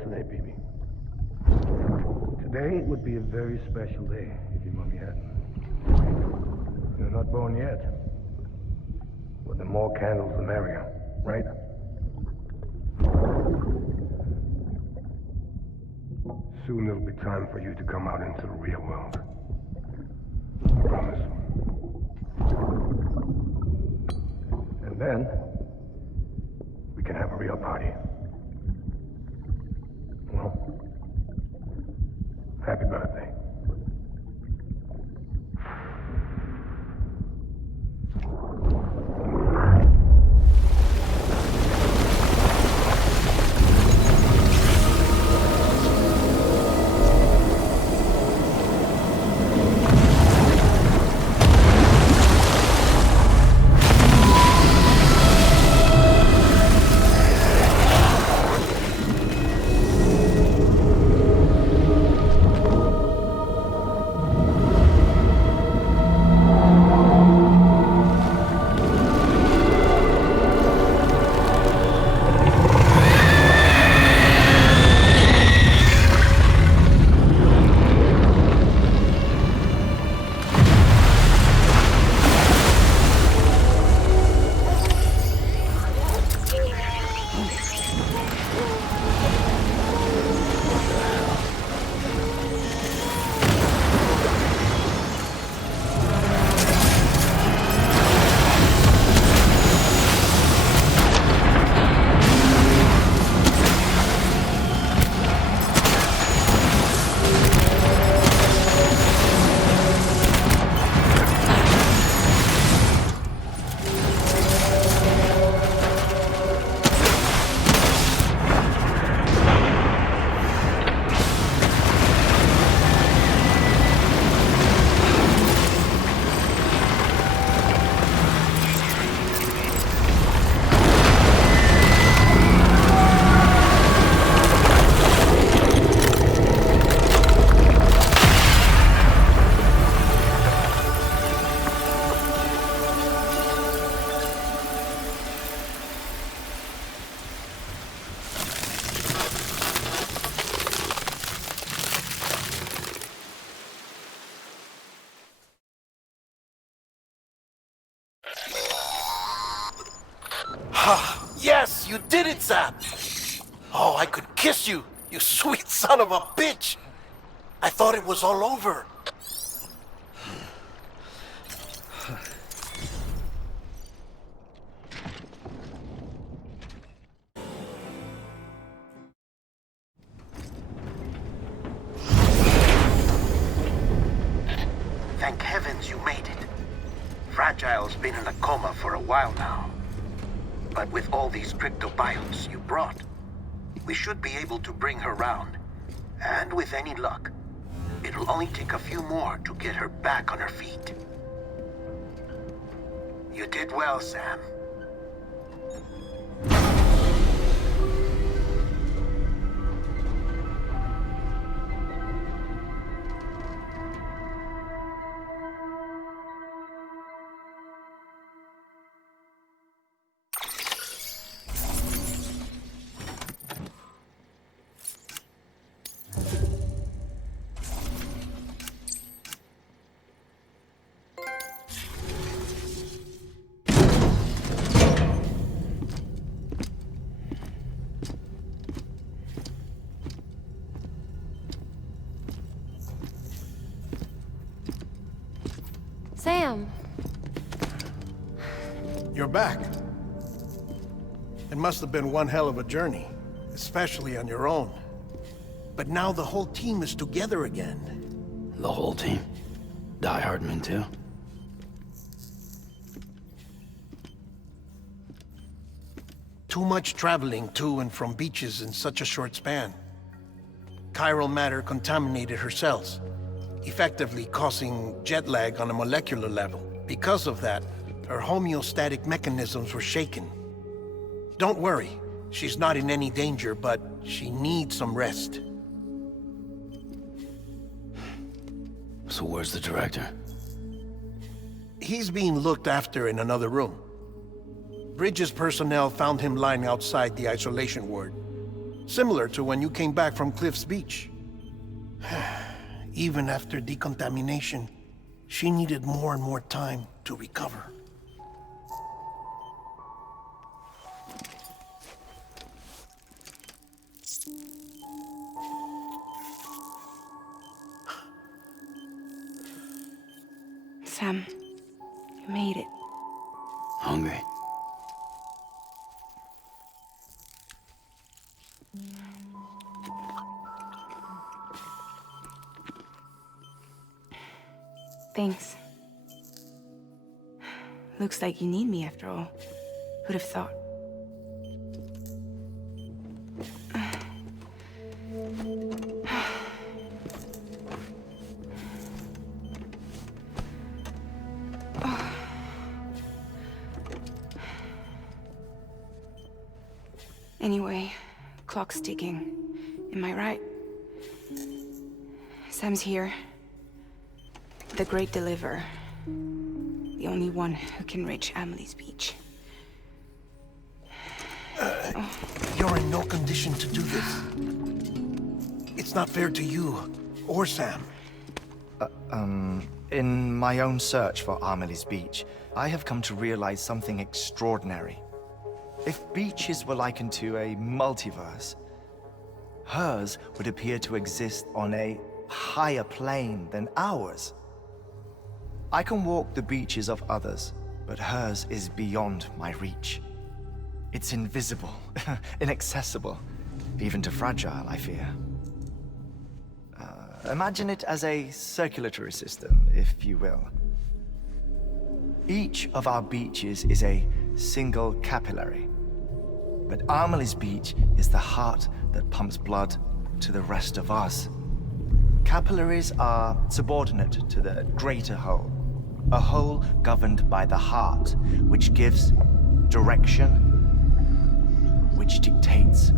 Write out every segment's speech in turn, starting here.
yesterday, baby. Today would be a very special day if your mommy hadn't. You're not born yet. But the more candles, the merrier, right? Soon it'll be time for you to come out into the real world. I promise. And then, we can have a real party. Well, happy birthday. Yes, you did it, Sam! Oh, I could kiss you, you sweet son of a bitch! I thought it was all over. Thank heavens you made it. Fragile's been in a coma for a while now. But with all these cryptobiotes you brought, we should be able to bring her round. And with any luck, it'll only take a few more to get her back on her feet. You did well, Sam. Sam. You're back. It must have been one hell of a journey, especially on your own. But now the whole team is together again. The whole team? Die Hardman too? Too much traveling to and from beaches in such a short span. Chiral matter contaminated her cells, effectively causing jet lag on a molecular level. Because of that, her homeostatic mechanisms were shaken. Don't worry, she's not in any danger, but she needs some rest. So where's the director? He's being looked after in another room. Bridges personnel found him lying outside the isolation ward. Similar to when you came back from Cliff's Beach. Even after decontamination, she needed more and more time to recover. Sam, you made it. Hungry? Thanks. Looks like you need me after all. Who'd have thought? Anyway, clock's ticking. Am I right? Sam's here. The great deliverer. The only one who can reach Amelie's beach. You're in no condition to do this. It's not fair to you or Sam. In my own search for Amelie's beach, I have come to realize something extraordinary. If beaches were likened to a multiverse, hers would appear to exist on a higher plane than ours. I can walk the beaches of others, but hers is beyond my reach. It's invisible, inaccessible, even to Fragile, I fear. Imagine it as a circulatory system, if you will. Each of our beaches is a single capillary. But Amelie's beach is the heart that pumps blood to the rest of us. Capillaries are subordinate to the greater whole. A whole governed by the heart, which gives direction, which dictates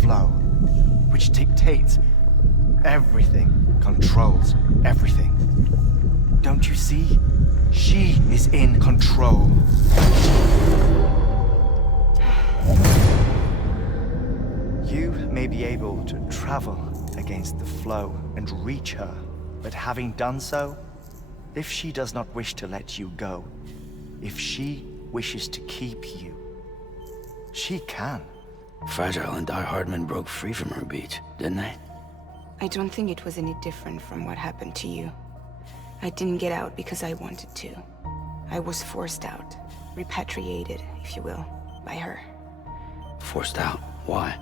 flow, which dictates everything, controls everything. Don't you see? She is in control. You may be able to travel against the flow and reach her, but having done so, if she does not wish to let you go, if she wishes to keep you, she can. Fragile and Die Hardman broke free from her beach, didn't they? I don't think it was any different from what happened to you. I didn't get out because I wanted to. I was forced out. Repatriated, if you will, by her. Forced out? Why?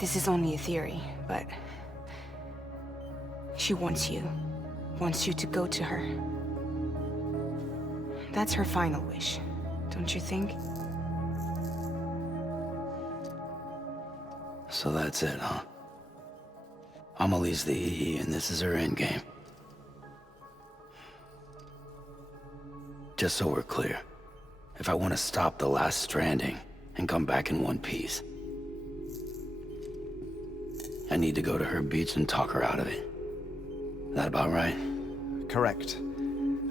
This is only a theory, but... she wants you. Wants you to go to her. That's her final wish, don't you think? So that's it, huh? Amelie's the EE, and this is her endgame. Just so we're clear, if I want to stop the last stranding and come back in one piece, I need to go to her beach and talk her out of it. That about right? Correct.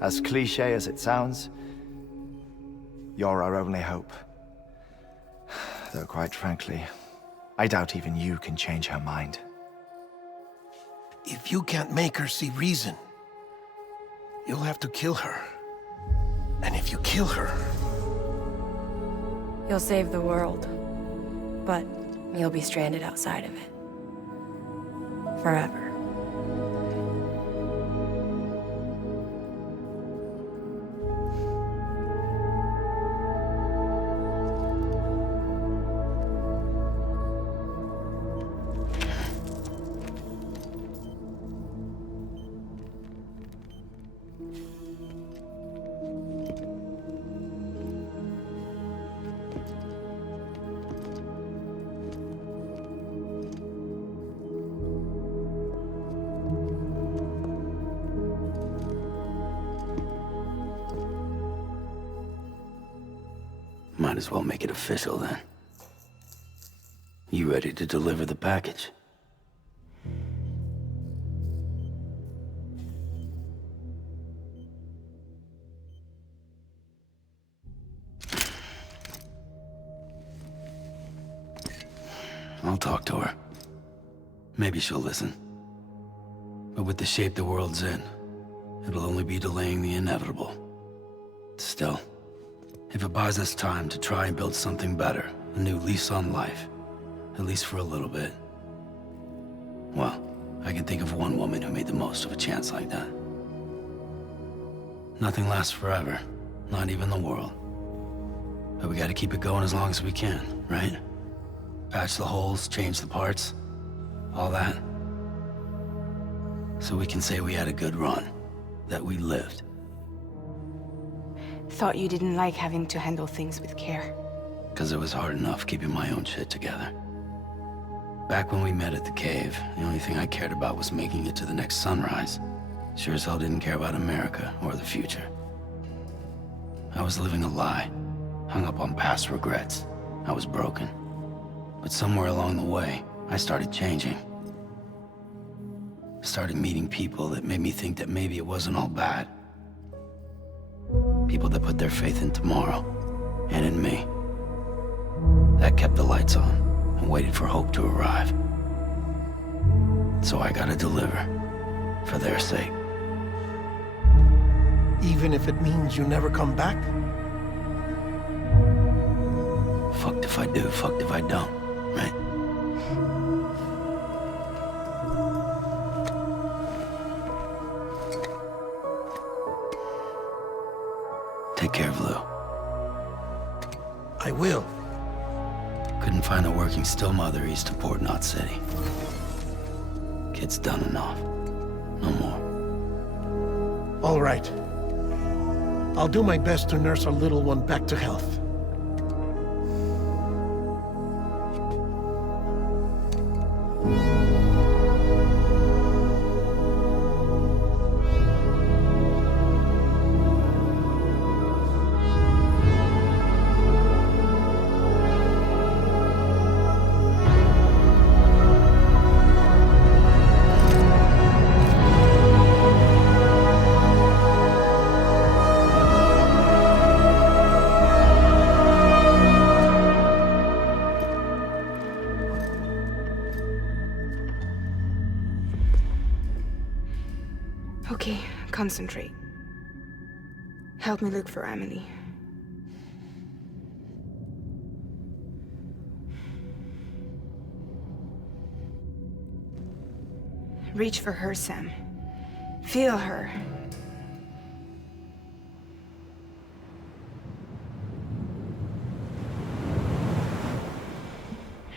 As cliche as it sounds, you're our only hope. Though quite frankly, I doubt even you can change her mind. If you can't make her see reason, you'll have to kill her. And if you kill her... You'll save the world, but you'll be stranded outside of it. Forever. Might as well make it official then. You ready to deliver the package? talk to her. Maybe she'll listen. But with the shape the world's in, it'll only be delaying the inevitable. Still, if it buys us time to try and build something better, a new lease on life, at least for a little bit, well, I can think of one woman who made the most of a chance like that. Nothing lasts forever, not even the world. But we gotta keep it going as long as we can, right? Patch the holes, change the parts, all that. So we can say we had a good run, that we lived. Thought you didn't like having to handle things with care. 'Cause it was hard enough keeping my own shit together. Back when we met at the cave, the only thing I cared about was making it to the next sunrise. Sure as hell didn't care about America or the future. I was living a lie, hung up on past regrets. I was broken. But somewhere along the way, I started changing. Started meeting people that made me think that maybe it wasn't all bad. People that put their faith in tomorrow, and in me. That kept the lights on, and waited for hope to arrive. So I gotta deliver, for their sake. Even if it means you never come back? Fucked if I do, fucked if I don't, right? Take care of Lou. I will. Couldn't find a working still mother east of Port Knot City. Kid's done enough. No more. All right. I'll do my best to nurse our little one back to health. Okay, concentrate. Help me look for Emily. Reach for her, Sam. Feel her.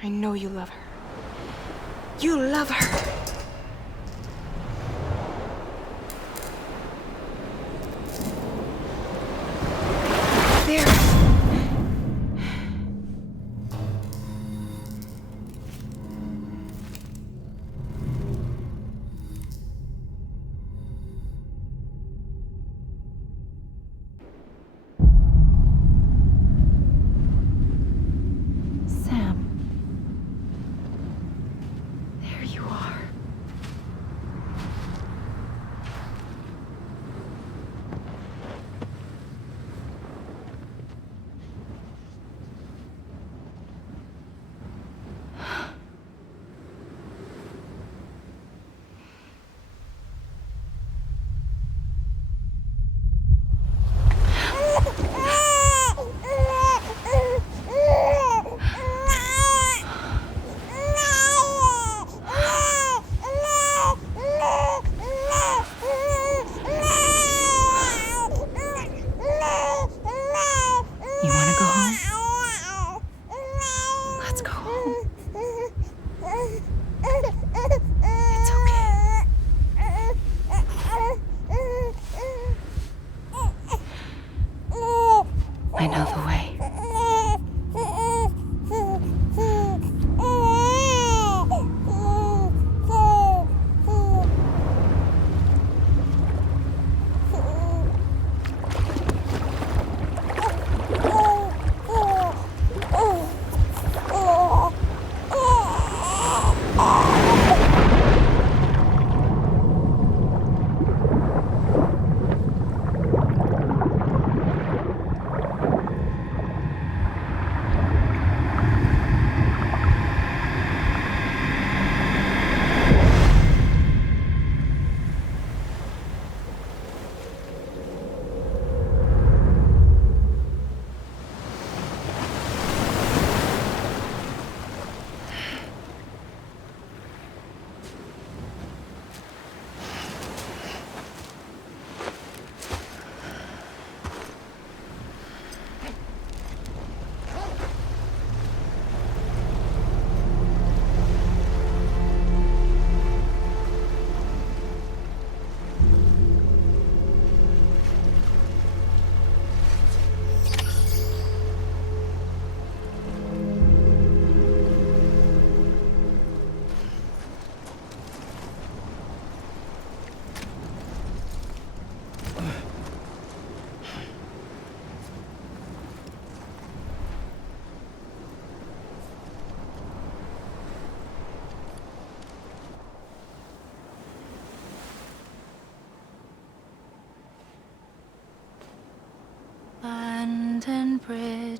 I know you love her. You love her! There. Sam. There you are.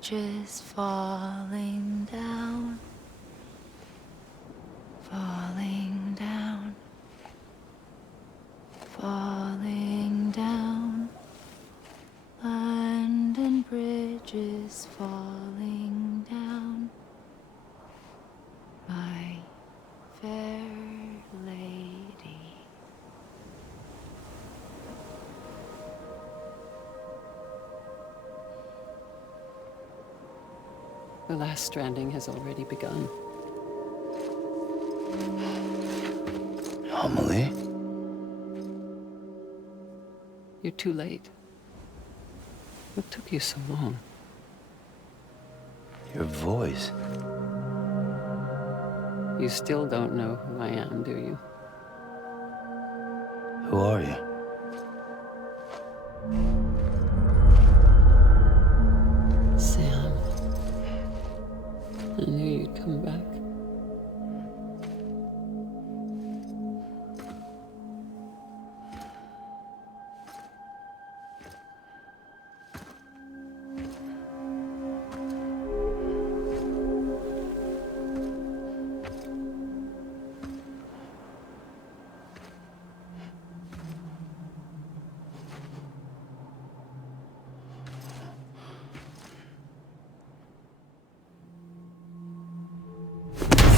bridges falling down, falling down, falling down. London Bridge is falling down, my fair lady. The last stranding has already begun. Amelie? You're too late. What took you so long? Your voice. You still don't know who I am, do you? Who are you? Sam. I knew you'd come back.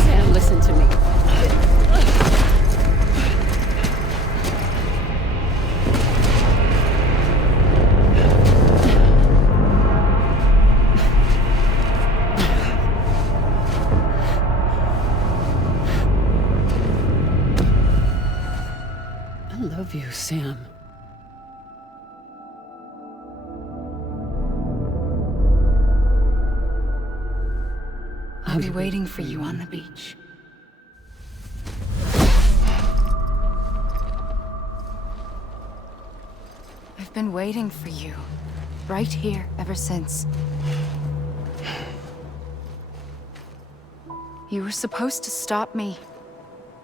Sam, listen to me. I love you, Sam. I'll be waiting for you on the beach. I've been waiting for you, right here, ever since. You were supposed to stop me.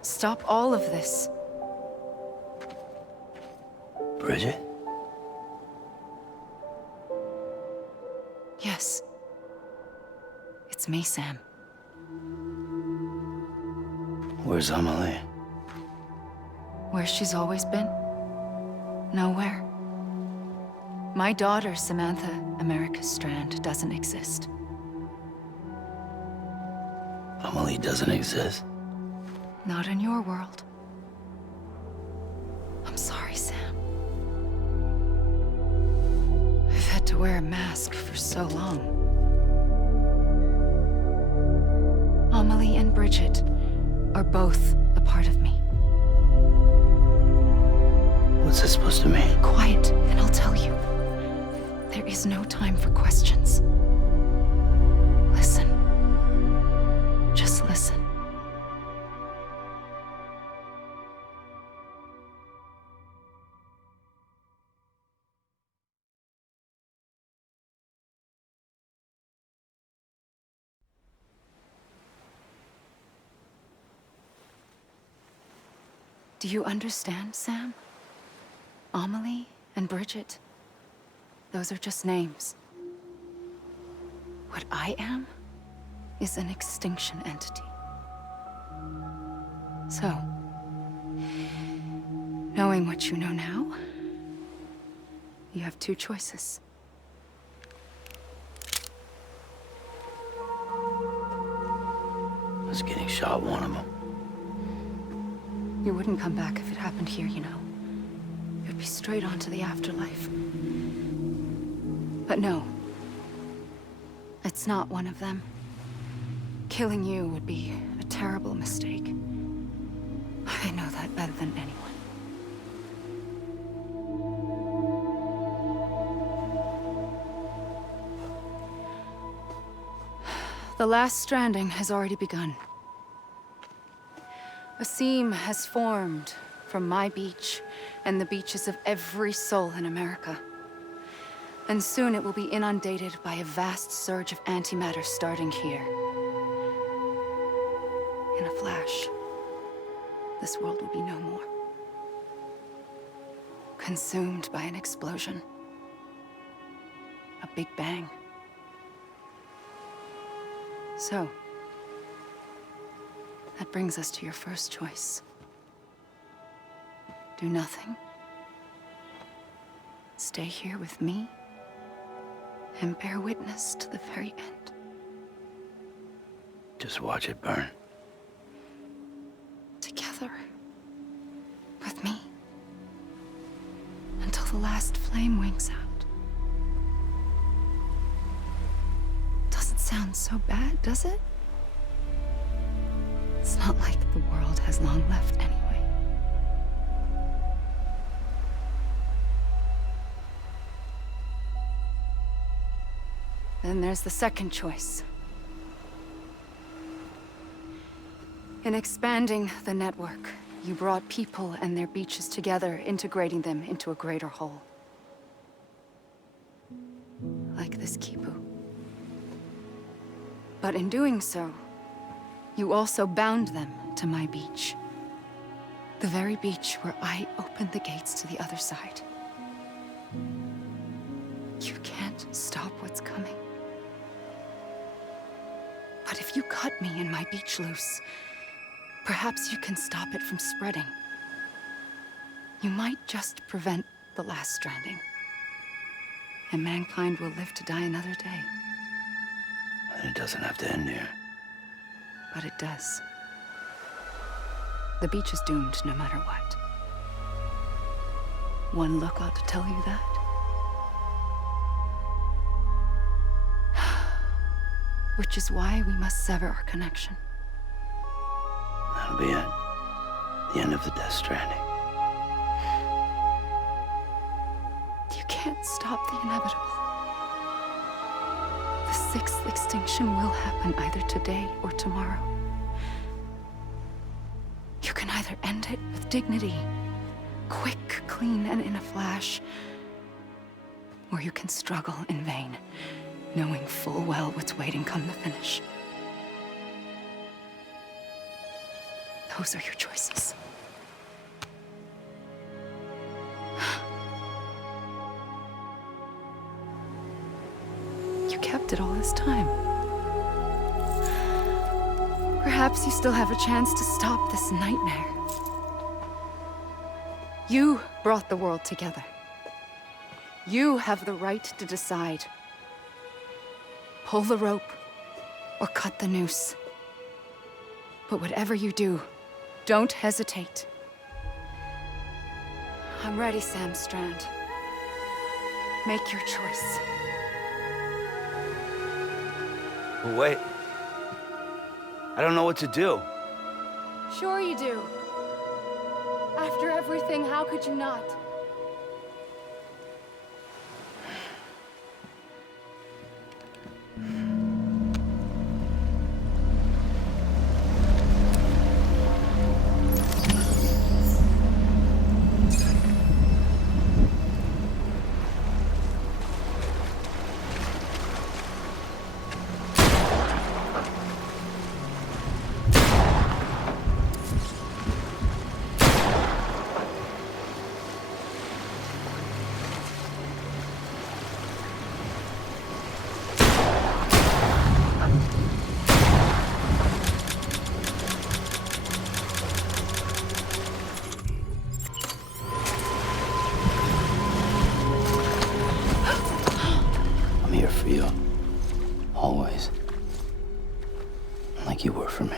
Stop all of this. Bridget? Yes. It's me, Sam. Where's Amelie? Where she's always been. Nowhere. My daughter, Samantha America Strand, doesn't exist. Amelie doesn't exist? Not in your world. I'm sorry, Sam. I've had to wear a mask for so long. Amelie and Bridget are both a part of me. What's that supposed to mean? Quiet, and I'll tell you. There is no time for questions. Listen. Just listen. Do you understand, Sam? Amelie and Bridget, those are just names. What I am is an extinction entity. So, knowing what you know now, you have two choices. I was getting shot, one of them. You wouldn't come back if it happened here, you know. You'd be straight on to the afterlife. But no. It's not one of them. Killing you would be a terrible mistake. I know that better than anyone. The last stranding has already begun. A seam has formed from my beach and the beaches of every soul in America. And soon it will be inundated by a vast surge of antimatter starting here. In a flash, this world will be no more. Consumed by an explosion. A big bang. So, that brings us to your first choice. Do nothing. Stay here with me and bear witness to the very end. Just watch it burn. Together. With me. Until the last flame winks out. Doesn't sound so bad, does it? It's not like the world has long left anyway. Then there's the second choice. In expanding the network, you brought people and their beaches together, integrating them into a greater whole. Like this kipu. But in doing so, you also bound them to my beach. The very beach where I opened the gates to the other side. You can't stop what's coming. But if you cut me and my beach loose, perhaps you can stop it from spreading. You might just prevent the last stranding. And mankind will live to die another day. And it doesn't have to end here. But it does. The beach is doomed no matter what. One look ought to tell you that. Which is why we must sever our connection. That'll be it. The end of the Death Stranding. You can't stop the inevitable. The sixth extinction will happen either today or tomorrow. You can either end it with dignity, quick, clean, and in a flash, or you can struggle in vain, knowing full well what's waiting come the finish. Those are your choices. You kept it all this time. Perhaps you still have a chance to stop this nightmare. You brought the world together. You have the right to decide. Pull the rope or cut the noose. But whatever you do, don't hesitate. I'm ready, Sam Strand. Make your choice. Wait. I don't know what to do. Sure you do. After everything, how could you not? For you. Always. Like you were for me.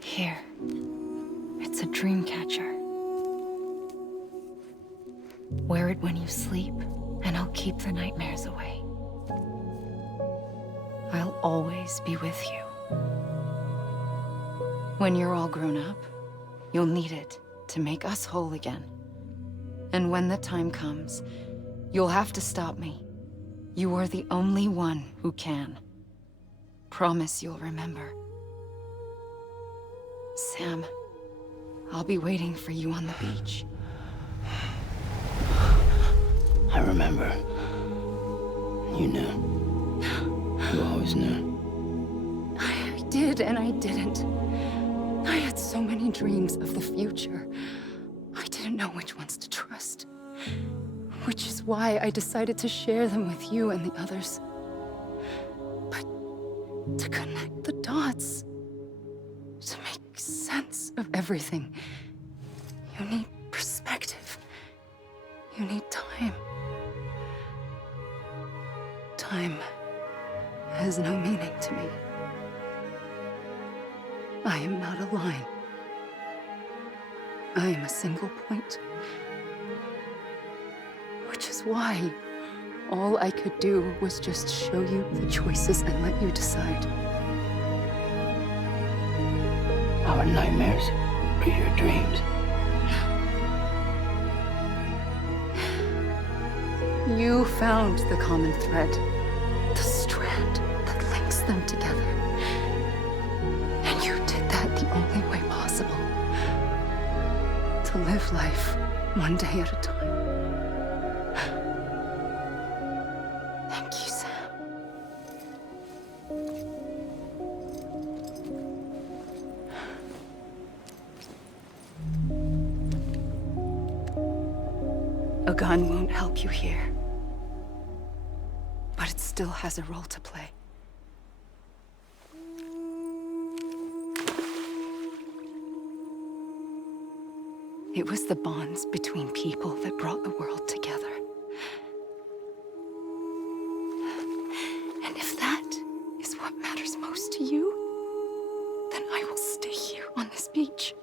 Here. It's a dream catcher. Wear it when you sleep, and I'll keep the nightmares away. I'll always be with you. When you're all grown up, you'll need it to make us whole again. And when the time comes, you'll have to stop me. You are the only one who can. Promise you'll remember. Sam, I'll be waiting for you on the beach. I remember. You knew. You always knew. I did and I didn't. I had so many dreams of the future. I didn't know which ones to trust. Which is why I decided to share them with you and the others. But to connect the dots, to make sense of everything, you need perspective. You need time. Time has no meaning to me. I am not a line. I am a single point. Which is why all I could do was just show you the choices and let you decide. Our nightmares are your dreams. You found the common thread, the strand that links them together. And you did that the only way possible. To live life one day at a time. Thank you, Sam. A gun won't help you here. But it still has a role to play. It was the bonds between people that brought the world together. And if that is what matters most to you, then I will stay here on this beach.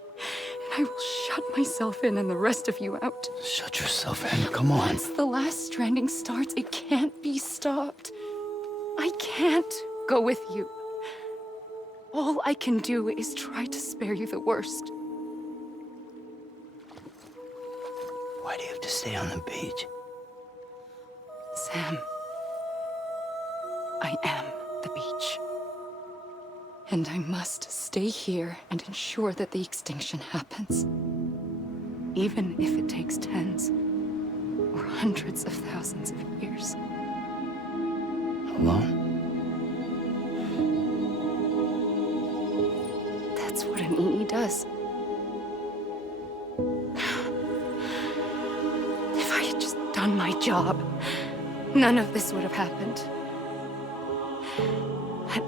And I will shut myself in and the rest of you out. Shut yourself in, come on. Once the last stranding starts, it can't be stopped. I can't go with you. All I can do is try to spare you the worst. Why do you have to stay on the beach? Sam, I am the beach. And I must stay here and ensure that the extinction happens. Even if it takes tens or hundreds of thousands of years. Alone? That's what an EE does. If I had just done my job, none of this would have happened. But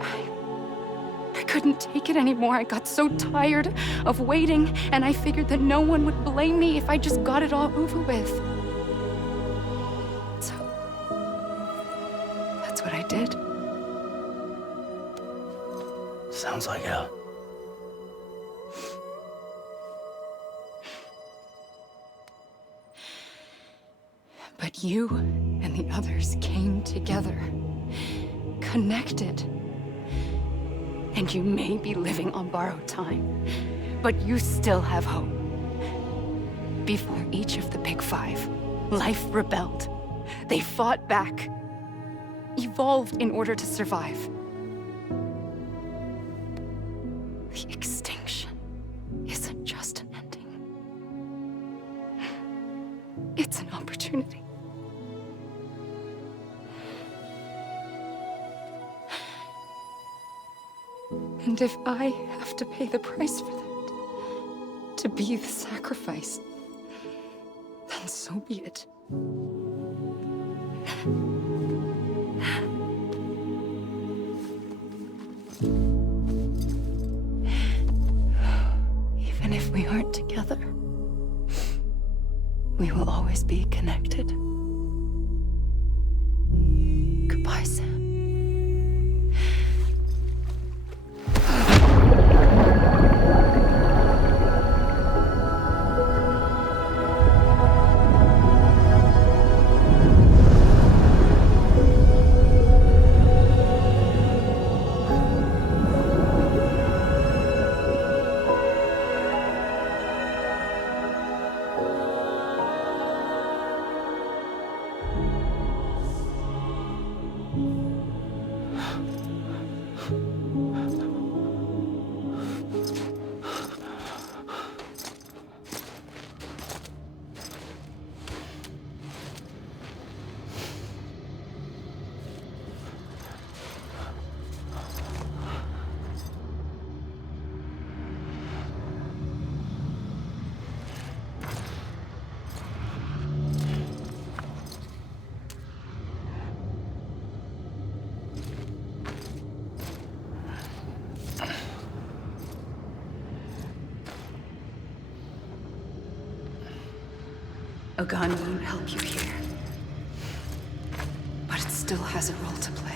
I couldn't take it anymore. I got so tired of waiting, and I figured that no one would blame me if I just got it all over with. So, that's what I did. Sounds like hell. But you and the others came together, connected. And you may be living on borrowed time, but you still have hope. Before each of the Big Five, life rebelled. They fought back, evolved in order to survive. The extinction isn't just an ending. It's an opportunity. And if I have to pay the price for that, to be the sacrifice, then so be it. Even if we aren't together, we will always be connected. Goodbye, Sam. A gun won't help you here. But it still has a role to play.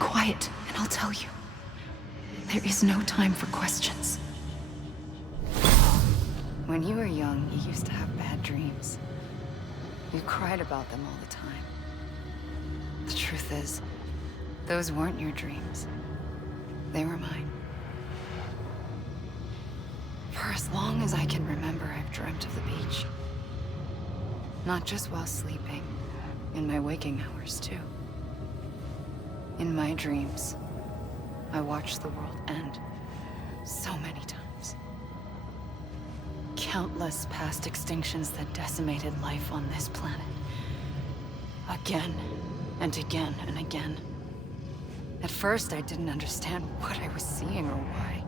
Quiet, and I'll tell you. There is no time for questions. When you were young, you used to have bad dreams. You cried about them all the time. The truth is, those weren't your dreams. They were mine. For as long as I can remember, I've dreamt of the beach. Not just while sleeping, in my waking hours, too. In my dreams, I watched the world end so many times. Countless past extinctions that decimated life on this planet. Again and again and again. At first, I didn't understand what I was seeing or why.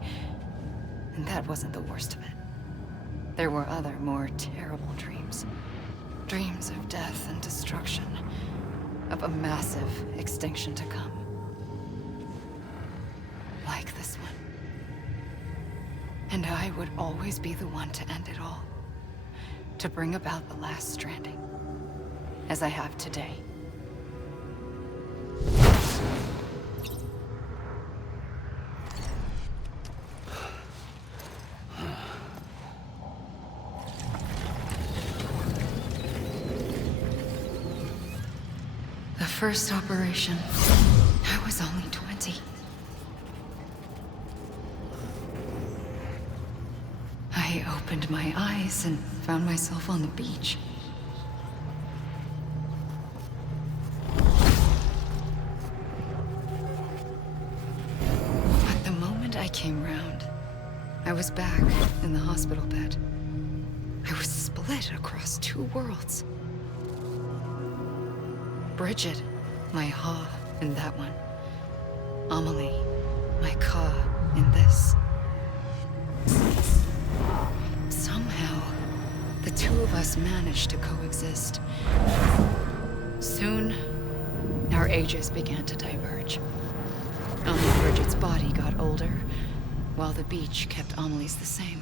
And that wasn't the worst of it. There were other, more terrible dreams. Dreams of death and destruction. Of a massive extinction to come. Like this one. And I would always be the one to end it all. To bring about the last stranding. As I have today. The first operation, I was only 20. I opened my eyes and found myself on the beach. But the moment I came round, I was back in the hospital bed. I was split across two worlds. Bridget, my ha in that one. Amelie, my ka in this. Somehow, the two of us managed to coexist. Soon, our ages began to diverge. Only Bridget's body got older, while the beach kept Amelie's the same.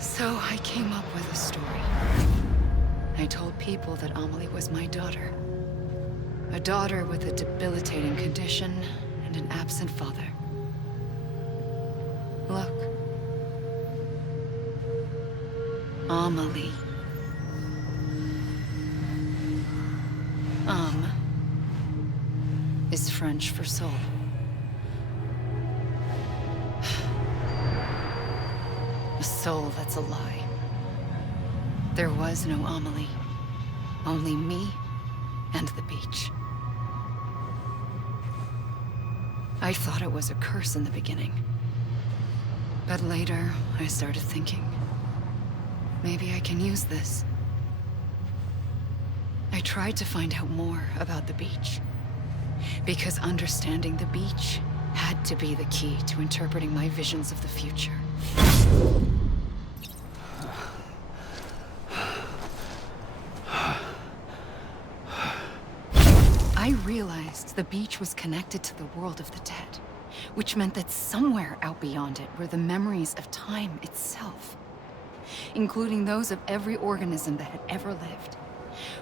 So I came up with a story. I told people that Amelie was my daughter. A daughter with a debilitating condition and an absent father. Look. Amelie. Is French for soul. A soul that's a lie. There was no Amelie. Only me and the beach. I thought it was a curse in the beginning. But later, I started thinking, maybe I can use this. I tried to find out more about the beach. Because understanding the beach had to be the key to interpreting my visions of the future. I realized the beach was connected to the world of the dead, which meant that somewhere out beyond it were the memories of time itself, including those of every organism that had ever lived.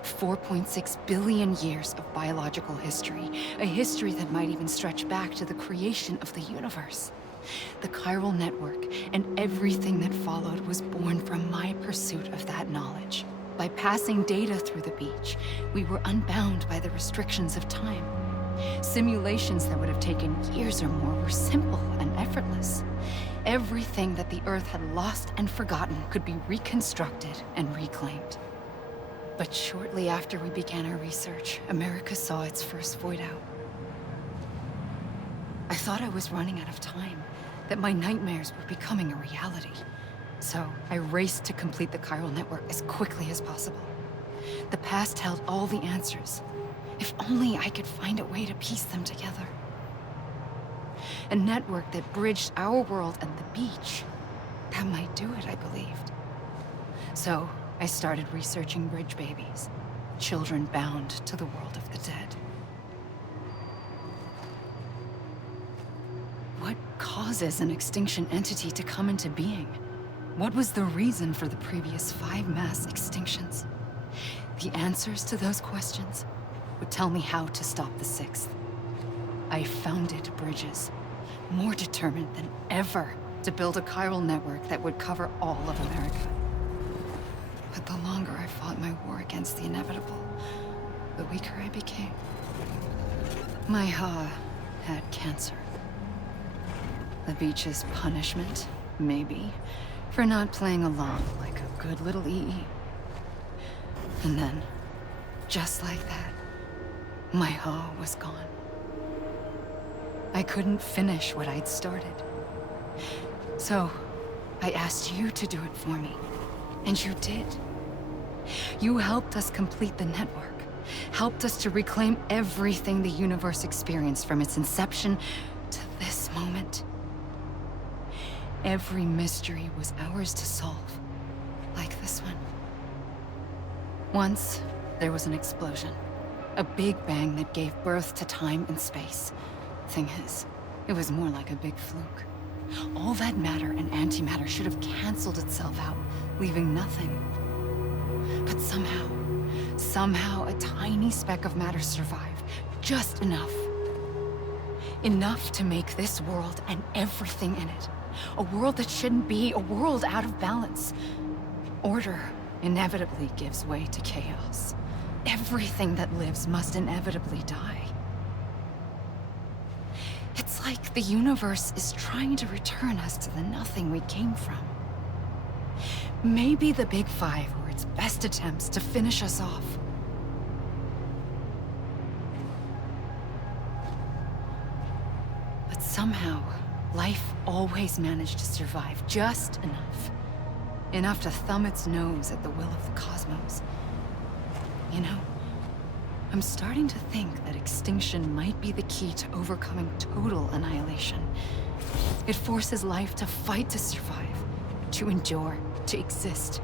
4.6 billion years of biological history, a history that might even stretch back to the creation of the universe. The chiral network and everything that followed was born from my pursuit of that knowledge. By passing data through the beach, we were unbound by the restrictions of time. Simulations that would have taken years or more were simple and effortless. Everything that the Earth had lost and forgotten could be reconstructed and reclaimed. But shortly after we began our research, America saw its first void out. I thought I was running out of time, that my nightmares were becoming a reality. So I raced to complete the chiral network as quickly as possible. The past held all the answers. If only I could find a way to piece them together. A network that bridged our world and the beach. That might do it, I believed. So, I started researching bridge babies. Children bound to the world of the dead. What causes an extinction entity to come into being? What was the reason for the previous 5 mass extinctions? The answers to those questions would tell me how to stop the 6th. I founded bridges, more determined than ever to build a chiral network that would cover all of America. But the longer I fought my war against the inevitable, the weaker I became. My Ha had cancer. The beach's punishment, maybe, for not playing along like a good little EE. And then, just like that, my Ha was gone. I couldn't finish what I'd started. So, I asked you to do it for me. And you did. You helped us complete the network. Helped us to reclaim everything the universe experienced from its inception to this moment. Every mystery was ours to solve. Like this one. Once, there was an explosion. A big bang that gave birth to time and space. Thing is, it was more like a big fluke. All that matter and antimatter should have canceled itself out, leaving nothing. But somehow a tiny speck of matter survived. Just enough. Enough to make this world and everything in it. A world that shouldn't be, a world out of balance. Order inevitably gives way to chaos. Everything that lives must inevitably die. It's like the universe is trying to return us to the nothing we came from. Maybe the Big Five were its best attempts to finish us off. But somehow, life always managed to survive just enough. Enough to thumb its nose at the will of the cosmos. You know, I'm starting to think that extinction might be the key to overcoming total annihilation. It forces life to fight to survive, to endure, to exist.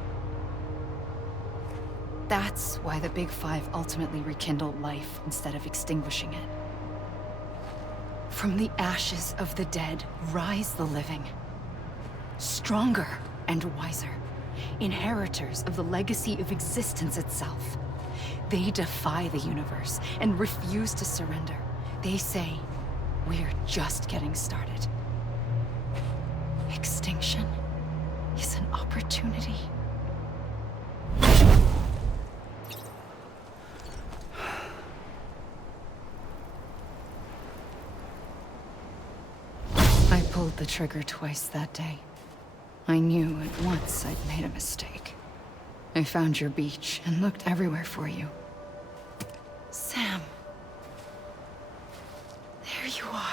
That's why the Big Five ultimately rekindled life instead of extinguishing it. From the ashes of the dead rise the living. Stronger and wiser. Inheritors of the legacy of existence itself. They defy the universe and refuse to surrender. They say, we're just getting started. Extinction is an opportunity. I pulled the trigger twice that day. I knew at once I'd made a mistake. I found your beach and looked everywhere for you. Sam. There you are.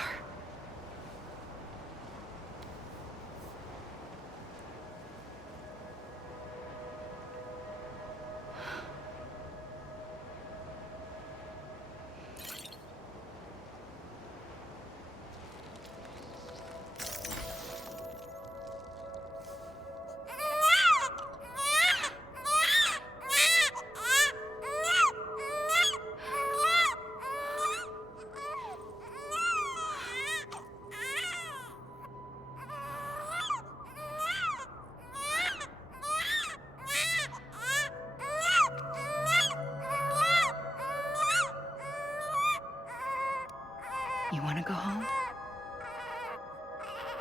You want to go home?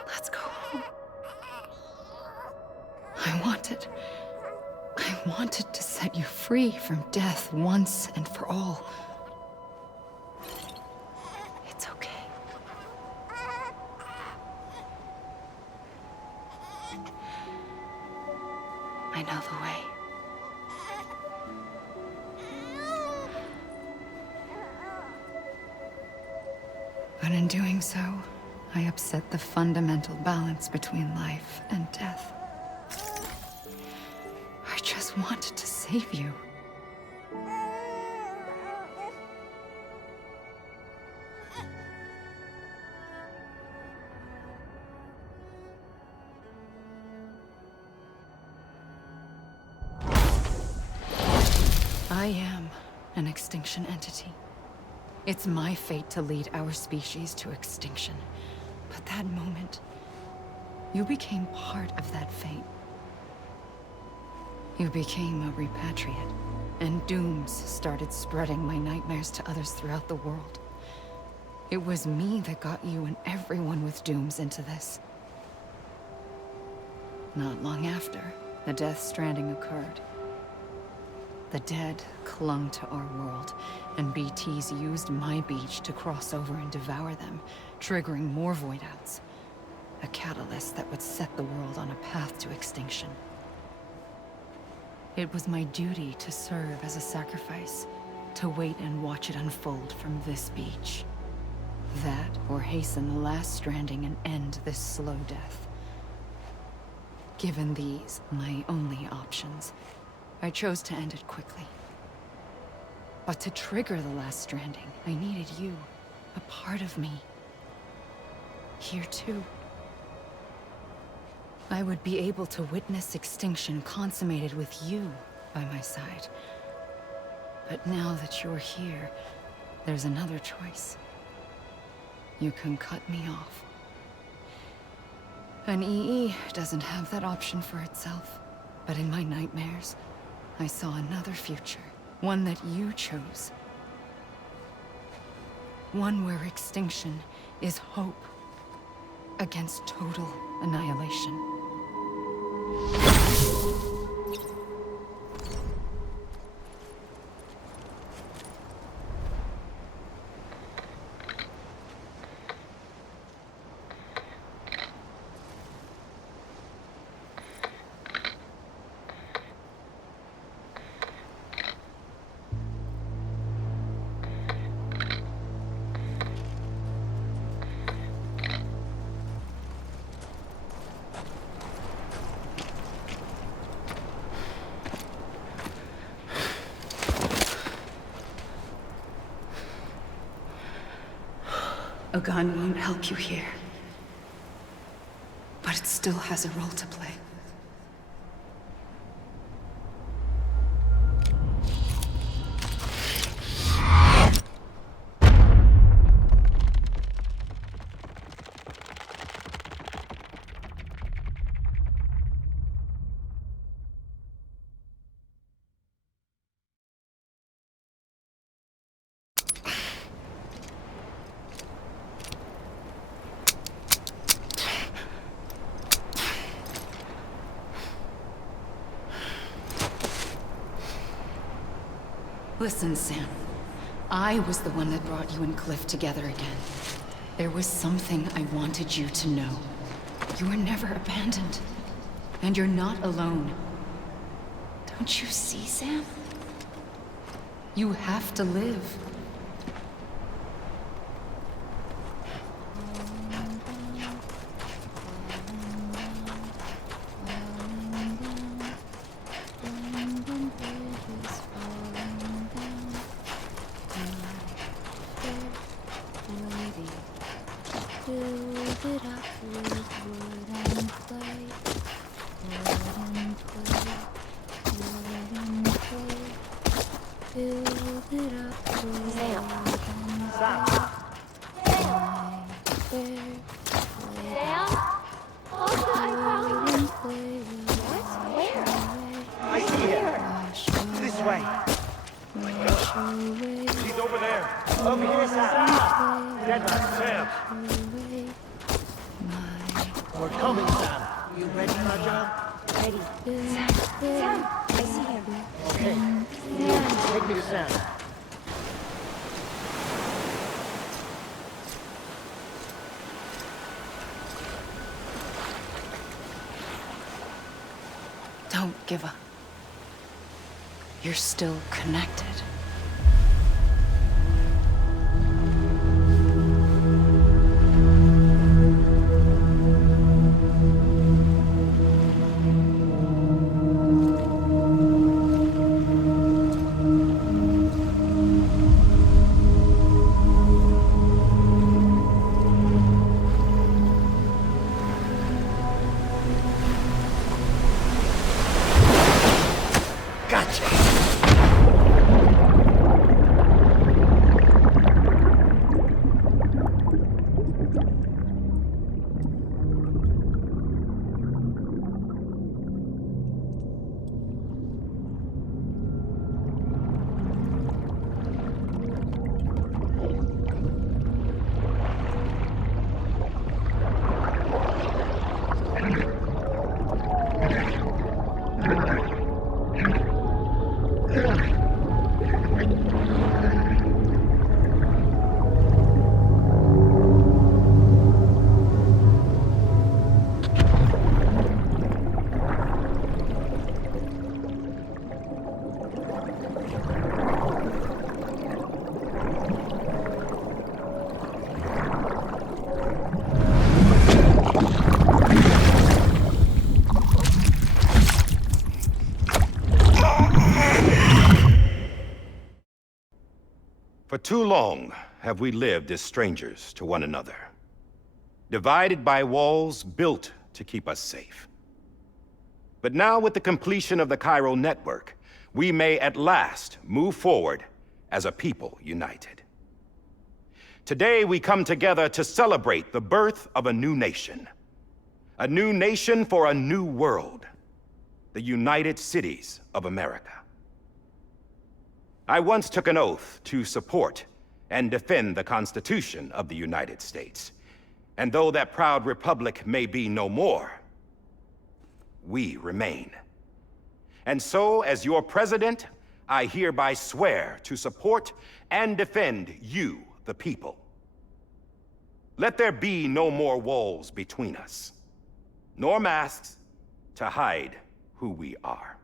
Let's go home. I wanted to set you free from death once and for all. It's okay. I know the way. But in doing so, I upset the fundamental balance between life and death. I just wanted to save you. I am an extinction entity. It's my fate to lead our species to extinction. But that moment, you became part of that fate. You became a repatriate, and dooms started spreading my nightmares to others throughout the world. It was me that got you and everyone with dooms into this. Not long after, the Death Stranding occurred. The dead clung to our world, and BTs used my beach to cross over and devour them, triggering more void-outs. A catalyst that would set the world on a path to extinction. It was my duty to serve as a sacrifice, to wait and watch it unfold from this beach. That, or hasten the last stranding and end this slow death. Given these, my only options, I chose to end it quickly. But to trigger the last stranding, I needed you, a part of me. Here too. I would be able to witness extinction consummated with you by my side. But now that you're here, there's another choice. You can cut me off. An EE doesn't have that option for itself. But in my nightmares, I saw another future. One that you chose. One where extinction is hope against total annihilation. A gun won't help you here. But it still has a role to play. Listen, Sam. I was the one that brought you and Cliff together again. There was something I wanted you to know. You were never abandoned. And you're not alone. Don't you see, Sam? You have to live. Don't give up. You're still connected. Gotcha! too long have we lived as strangers to one another, divided by walls built to keep us safe. But now, with the completion of the chiral network, we may at last move forward as a people united. Today, we come together to celebrate the birth of a new nation for a new world, the United Cities of America. I once took an oath to support and defend the Constitution of the United States. And though that proud republic may be no more, we remain. And so, as your president, I hereby swear to support and defend you, the people. Let there be no more walls between us, nor masks to hide who we are.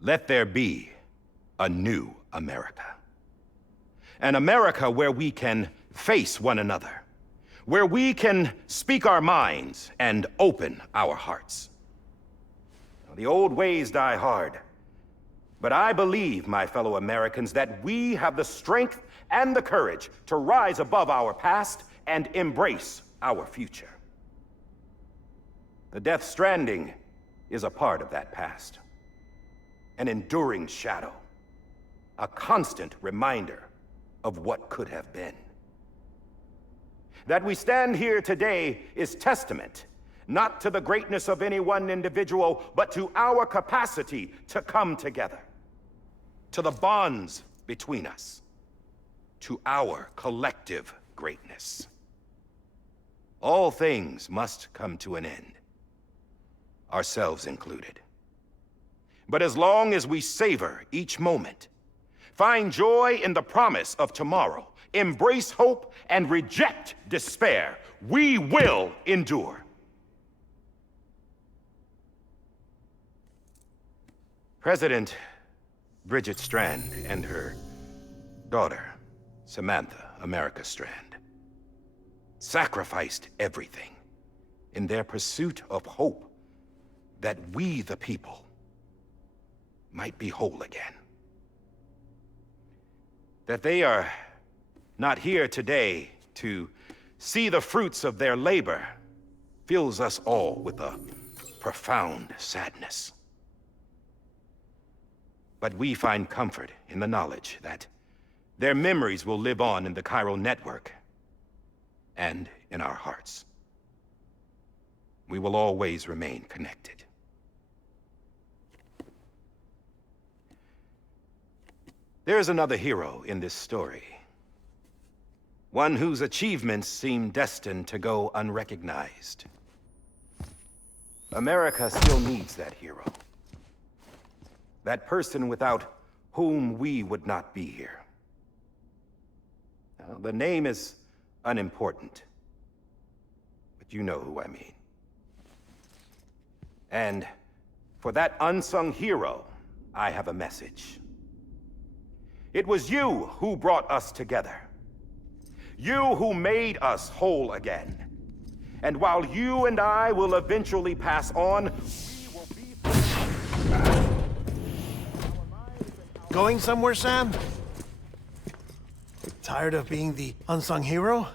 Let there be a new America. An America where we can face one another, where we can speak our minds and open our hearts. Now, the old ways die hard, but I believe, my fellow Americans, that we have the strength and the courage to rise above our past and embrace our future. The Death Stranding is a part of that past. An enduring shadow, a constant reminder of what could have been. That we stand here today is testament, not to the greatness of any one individual, but to our capacity to come together, to the bonds between us, to our collective greatness. All things must come to an end, ourselves included. But as long as we savor each moment, find joy in the promise of tomorrow, embrace hope, and reject despair, we will endure. President Bridget Strand and her daughter, Samantha America Strand, sacrificed everything in their pursuit of hope that we, the people, might be whole again. That they are not here today to see the fruits of their labor fills us all with a profound sadness. But we find comfort in the knowledge that their memories will live on in the chiral network and in our hearts. We will always remain connected. There's another hero in this story. One whose achievements seem destined to go unrecognized. America still needs that hero. That person without whom we would not be here. Now, the name is unimportant, but you know who I mean. And for that unsung hero, I have a message. It was you who brought us together. You who made us whole again. And while you and I will eventually pass on, we will be... Going somewhere, Sam? Tired of being the unsung hero?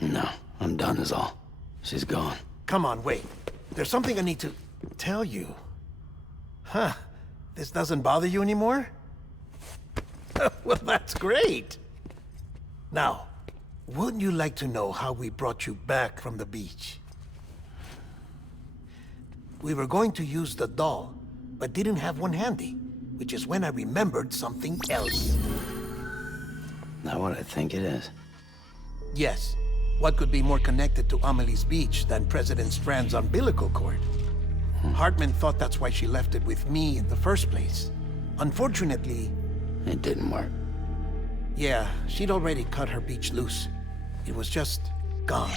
No, I'm done is all. She's gone. Come on, wait. There's something I need to tell you. Huh. This doesn't bother you anymore? Well, that's great. Now, wouldn't you like to know how we brought you back from the beach? We were going to use the doll, but didn't have one handy, which is when I remembered something else. Not what I think it is. Yes. What could be more connected to Amelie's beach than President Strand's umbilical cord? Hartman thought that's why she left it with me in the first place. Unfortunately... It didn't work. Yeah, she'd already cut her beach loose. It was just gone.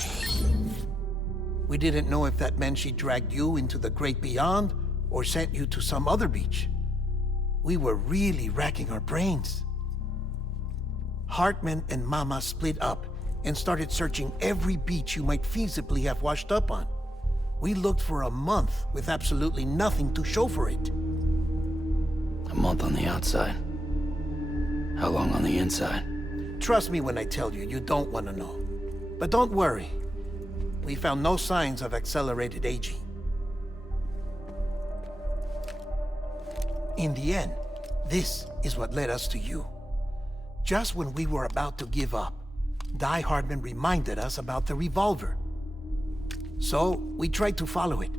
We didn't know if that meant she dragged you into the great beyond or sent you to some other beach. We were really racking our brains. Hartman and Mama split up and started searching every beach you might feasibly have washed up on. We looked for a month with absolutely nothing to show for it. A month on the outside. How long on the inside? Trust me when I tell you, you don't want to know. But don't worry. We found no signs of accelerated aging. In the end, this is what led us to you. Just when we were about to give up, Die Hardman reminded us about the revolver. So, we tried to follow it,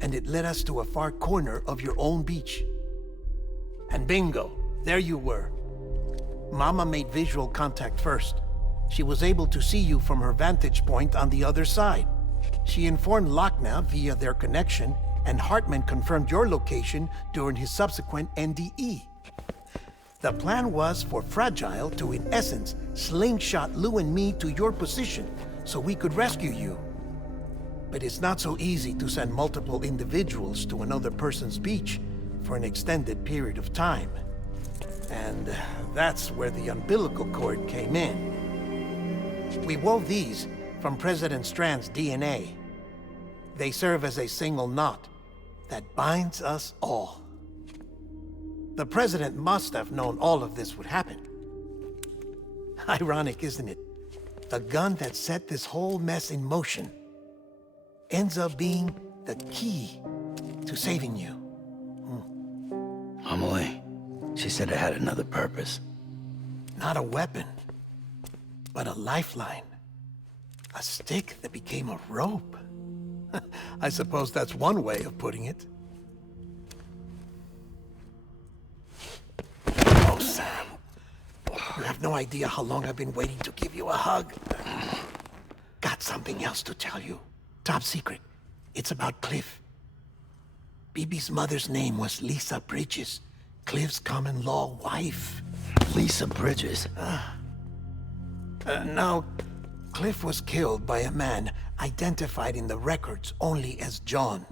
and it led us to a far corner of your own beach. And bingo, there you were. Mama made visual contact first. She was able to see you from her vantage point on the other side. She informed Lochner via their connection, and Hartman confirmed your location during his subsequent NDE. The plan was for Fragile to, in essence, slingshot Lou and me to your position so we could rescue you. But it's not so easy to send multiple individuals to another person's beach for an extended period of time. And that's where the umbilical cord came in. We wove these from President Strand's DNA. They serve as a single knot that binds us all. The President must have known all of this would happen. Ironic, isn't it? The gun that set this whole mess in motion ends up being the key to saving you. Amelie, she said it had another purpose. Not a weapon, but a lifeline. A stick that became a rope. I suppose that's one way of putting it. Oh, Sam. You have no idea how long I've been waiting to give you a hug. Got something else to tell you. Top secret. It's about Cliff. BB's mother's name was Lisa Bridges, Cliff's common-law wife. Lisa Bridges? Now, Cliff was killed by a man identified in the records only as John.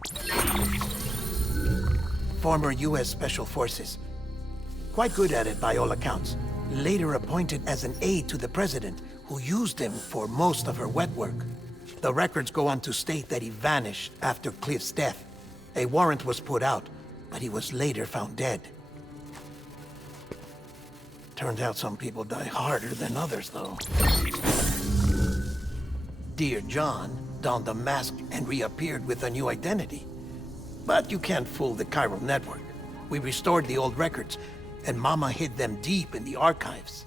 Former U.S. Special Forces. Quite good at it by all accounts. Later appointed as an aide to the president, who used him for most of her wet work. The records go on to state that he vanished after Cliff's death. A warrant was put out, but he was later found dead. Turns out some people die harder than others, though. Dear John donned a mask and reappeared with a new identity. But you can't fool the chiral network. We restored the old records, and Mama hid them deep in the archives.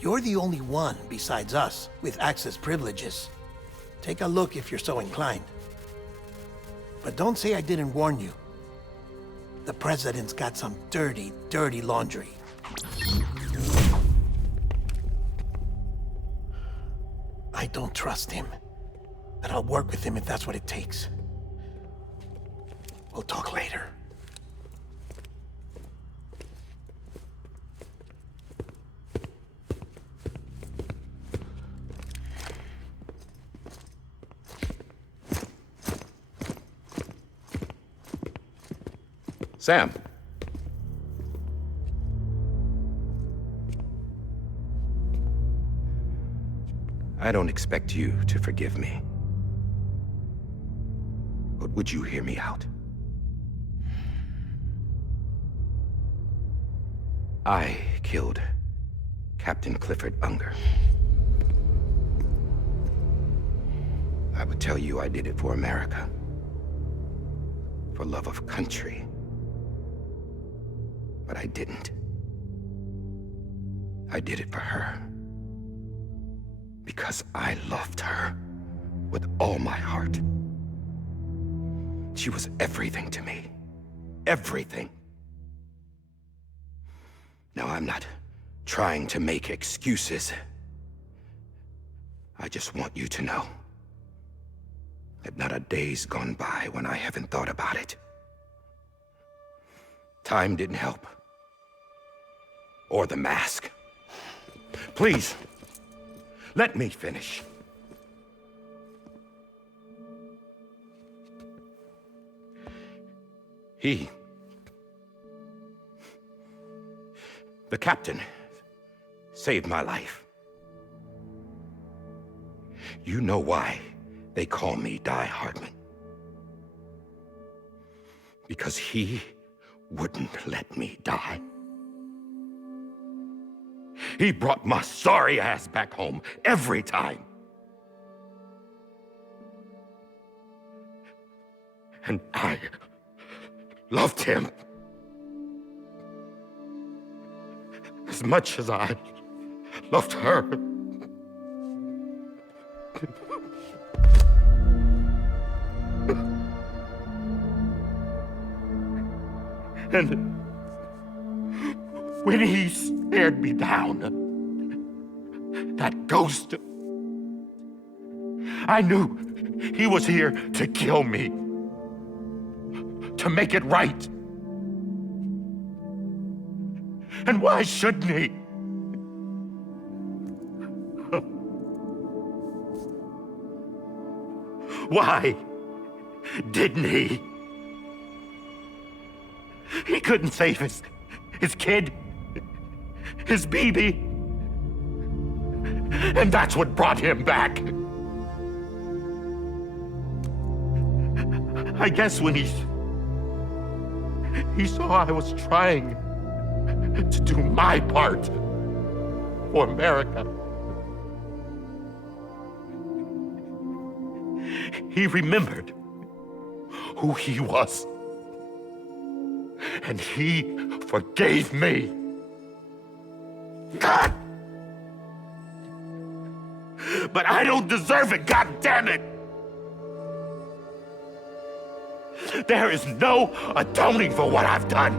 You're the only one, besides us, with access privileges. Take a look if you're so inclined. But don't say I didn't warn you. The president's got some dirty, dirty laundry. I don't trust him, but I'll work with him if that's what it takes. We'll talk later. Sam. I don't expect you to forgive me. But would you hear me out? I killed Captain Clifford Unger. I would tell you I did it for America. For love of country. But I didn't. I did it for her. Because I loved her with all my heart. She was everything to me. Everything. Now, I'm not trying to make excuses. I just want you to know that not a day's gone by when I haven't thought about it. Time didn't help. Or the mask. Please, let me finish. The captain saved my life. You know why they call me Die Hardman. Because he wouldn't let me die. He brought my sorry ass back home every time. And I loved him as much as I loved her. And when he stared me down, that ghost, I knew he was here to kill me, to make it right. And why shouldn't he? Why didn't he? He couldn't save his kid, his baby. And that's what brought him back. I guess when he saw I was trying to do my part for America, he remembered who he was. And he forgave me. God! But I don't deserve it, God damn it! There is no atoning for what I've done.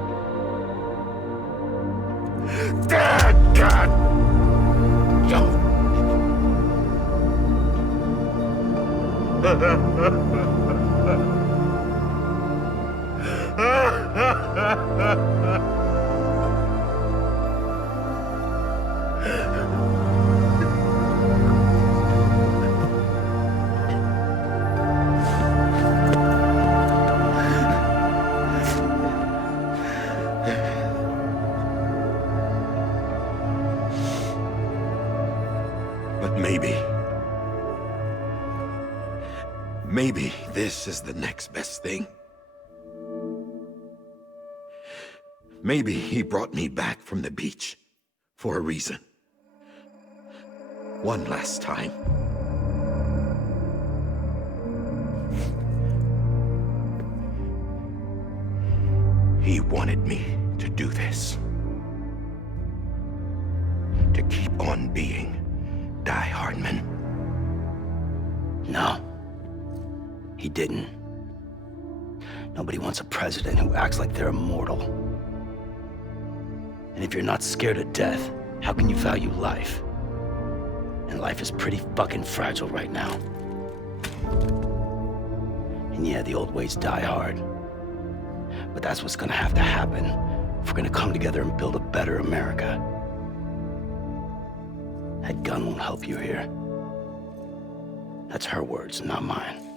Dad, God! But maybe this is the next best thing. Maybe he brought me back from the beach for a reason. One last time. He wanted me to do this. To keep on being Die Hardman. No. He didn't. Nobody wants a president who acts like they're immortal. And if you're not scared of death, how can you value life? And life is pretty fucking fragile right now. And yeah, the old ways die hard. But that's what's gonna have to happen if we're gonna come together and build a better America. That gun won't help you here. That's her words, not mine.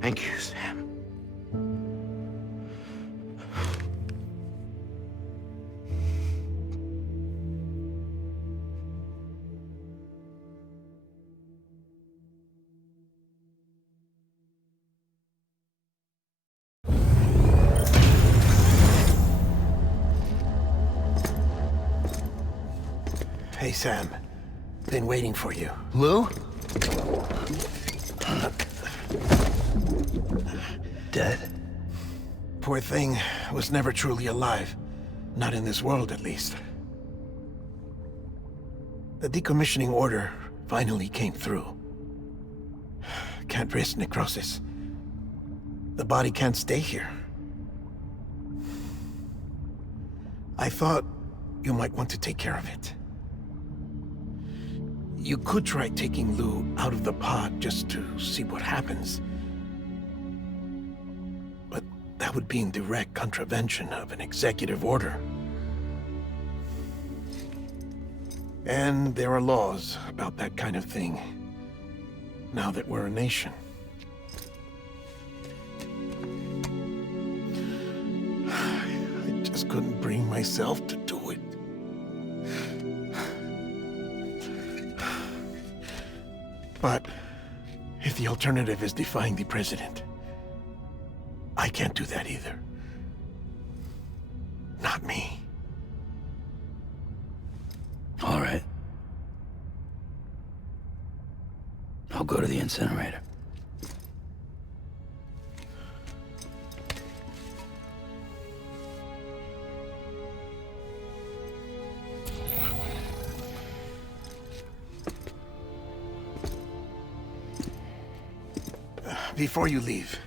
Thank you, Sam. Hey, Sam. Been waiting for you. Lou? Dead? Poor thing was never truly alive. Not in this world, at least. The decommissioning order finally came through. Can't risk necrosis. The body can't stay here. I thought you might want to take care of it. You could try taking Lou out of the pod just to see what happens. But that would be in direct contravention of an executive order. And there are laws about that kind of thing, now that we're a nation. just couldn't bring myself to do it. But if the alternative is defying the president, I can't do that either. Not me. All right. I'll go to the incinerator. Before you leave,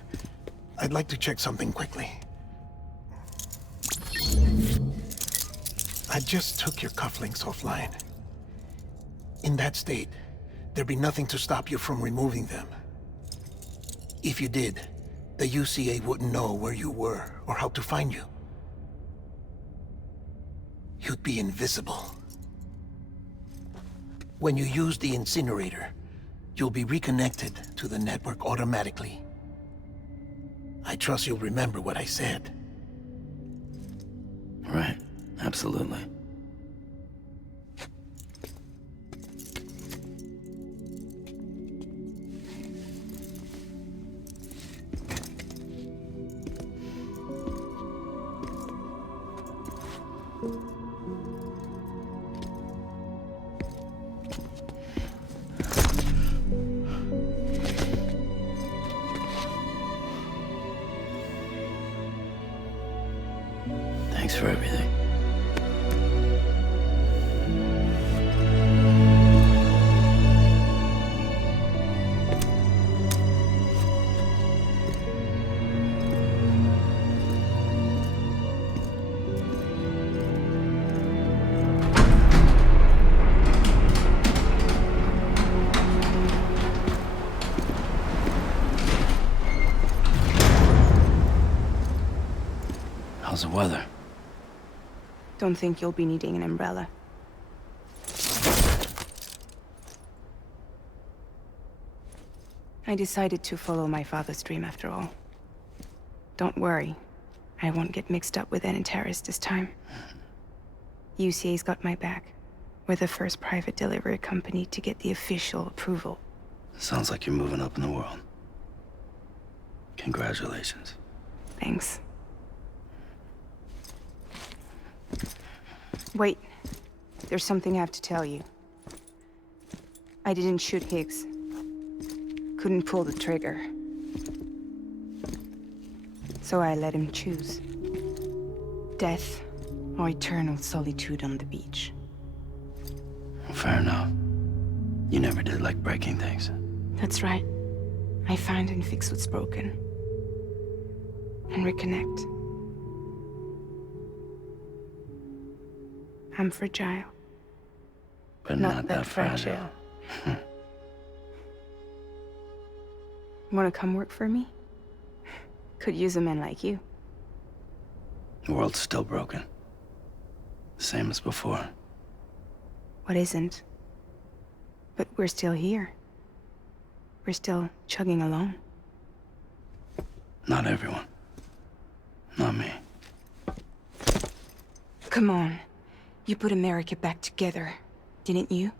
I'd like to check something quickly. I just took your cufflinks offline. In that state, there'd be nothing to stop you from removing them. If you did, the UCA wouldn't know where you were or how to find you. You'd be invisible. When you use the incinerator, you'll be reconnected to the network automatically. I trust you'll remember what I said. Right. Absolutely. Thanks for everything. How's the weather? Don't think you'll be needing an umbrella. I decided to follow my father's dream after all. Don't worry. I won't get mixed up with any terrorists this time. UCA's got my back. We're the first private delivery company to get the official approval. Sounds like you're moving up in the world. Congratulations. Thanks. Wait. There's something I have to tell you. I didn't shoot Higgs. Couldn't pull the trigger. So I let him choose. Death or eternal solitude on the beach. Fair enough. You never did like breaking things. That's right. I find and fix what's broken. And reconnect. I'm fragile. But not that fragile. Wanna come work for me? Could use a man like you. The world's still broken. Same as before. What isn't? But we're still here. We're still chugging along. Not everyone. Not me. Come on. You put America back together, didn't you?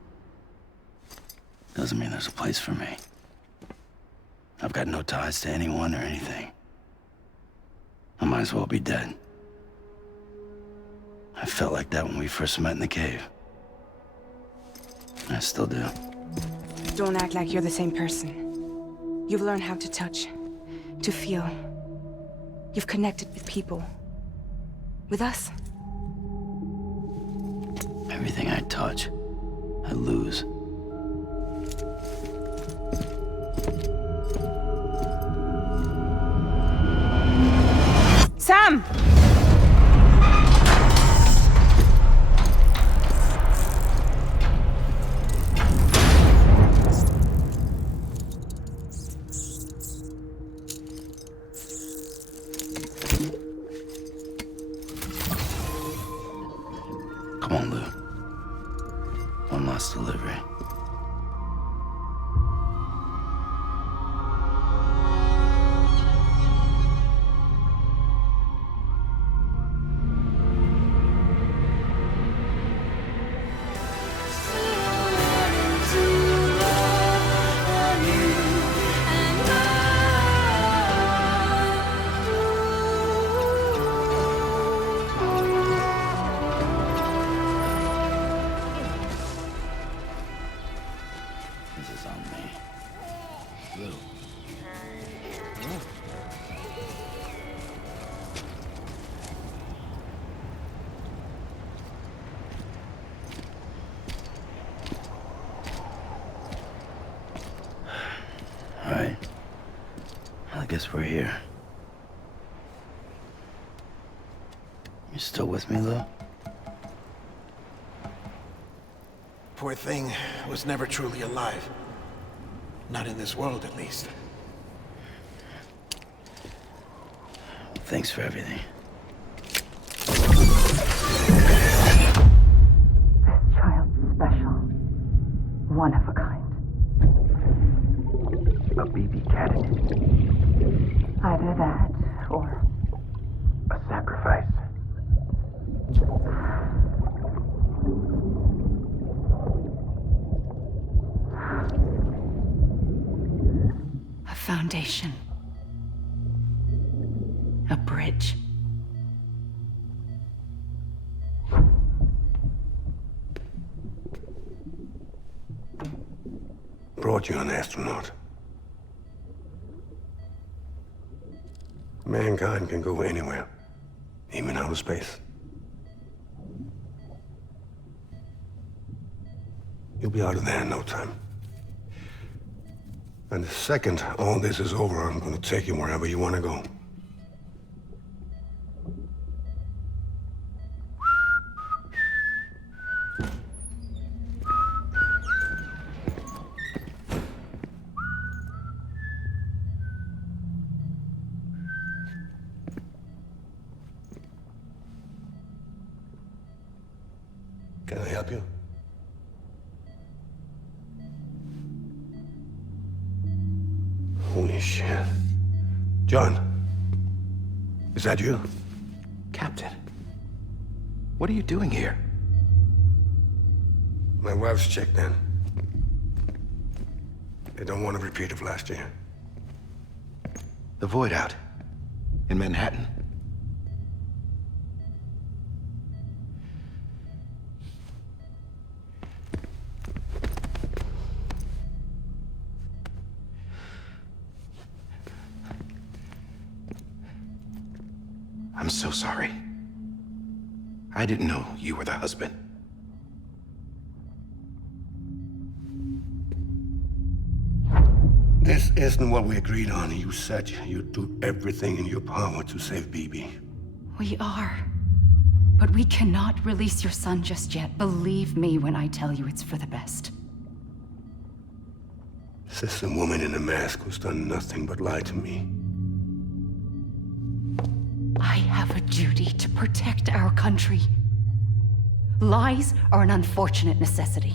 Doesn't mean there's a place for me. I've got no ties to anyone or anything. I might as well be dead. I felt like that when we first met in the cave. I still do. Don't act like you're the same person. You've learned how to touch, to feel. You've connected with people. With us. Everything I touch, I lose. Sam! Come on, Lou. One last delivery. we're here. You still with me, though? Poor thing was never truly alive. Not in this world, at least. Thanks for everything. This child's special. One of a kind. A BB candidate. Either that, or A sacrifice. a foundation. A bridge. Brought you an astronaut. Mankind can go anywhere, even outer space. You'll be out of there in no time. And the second all this is over, I'm gonna take you wherever you wanna go. Can I help you? Holy shit. John, is that you? Captain, what are you doing here? My wife's checked in. They don't want a repeat of last year. The void out in Manhattan. I'm so sorry. I didn't know you were the husband. This isn't what we agreed on. You said you'd do everything in your power to save BB. We are. But we cannot release your son just yet. Believe me when I tell you it's for the best. This is a woman in a mask who's done nothing but lie to me. I have a duty to protect our country. Lies are an unfortunate necessity.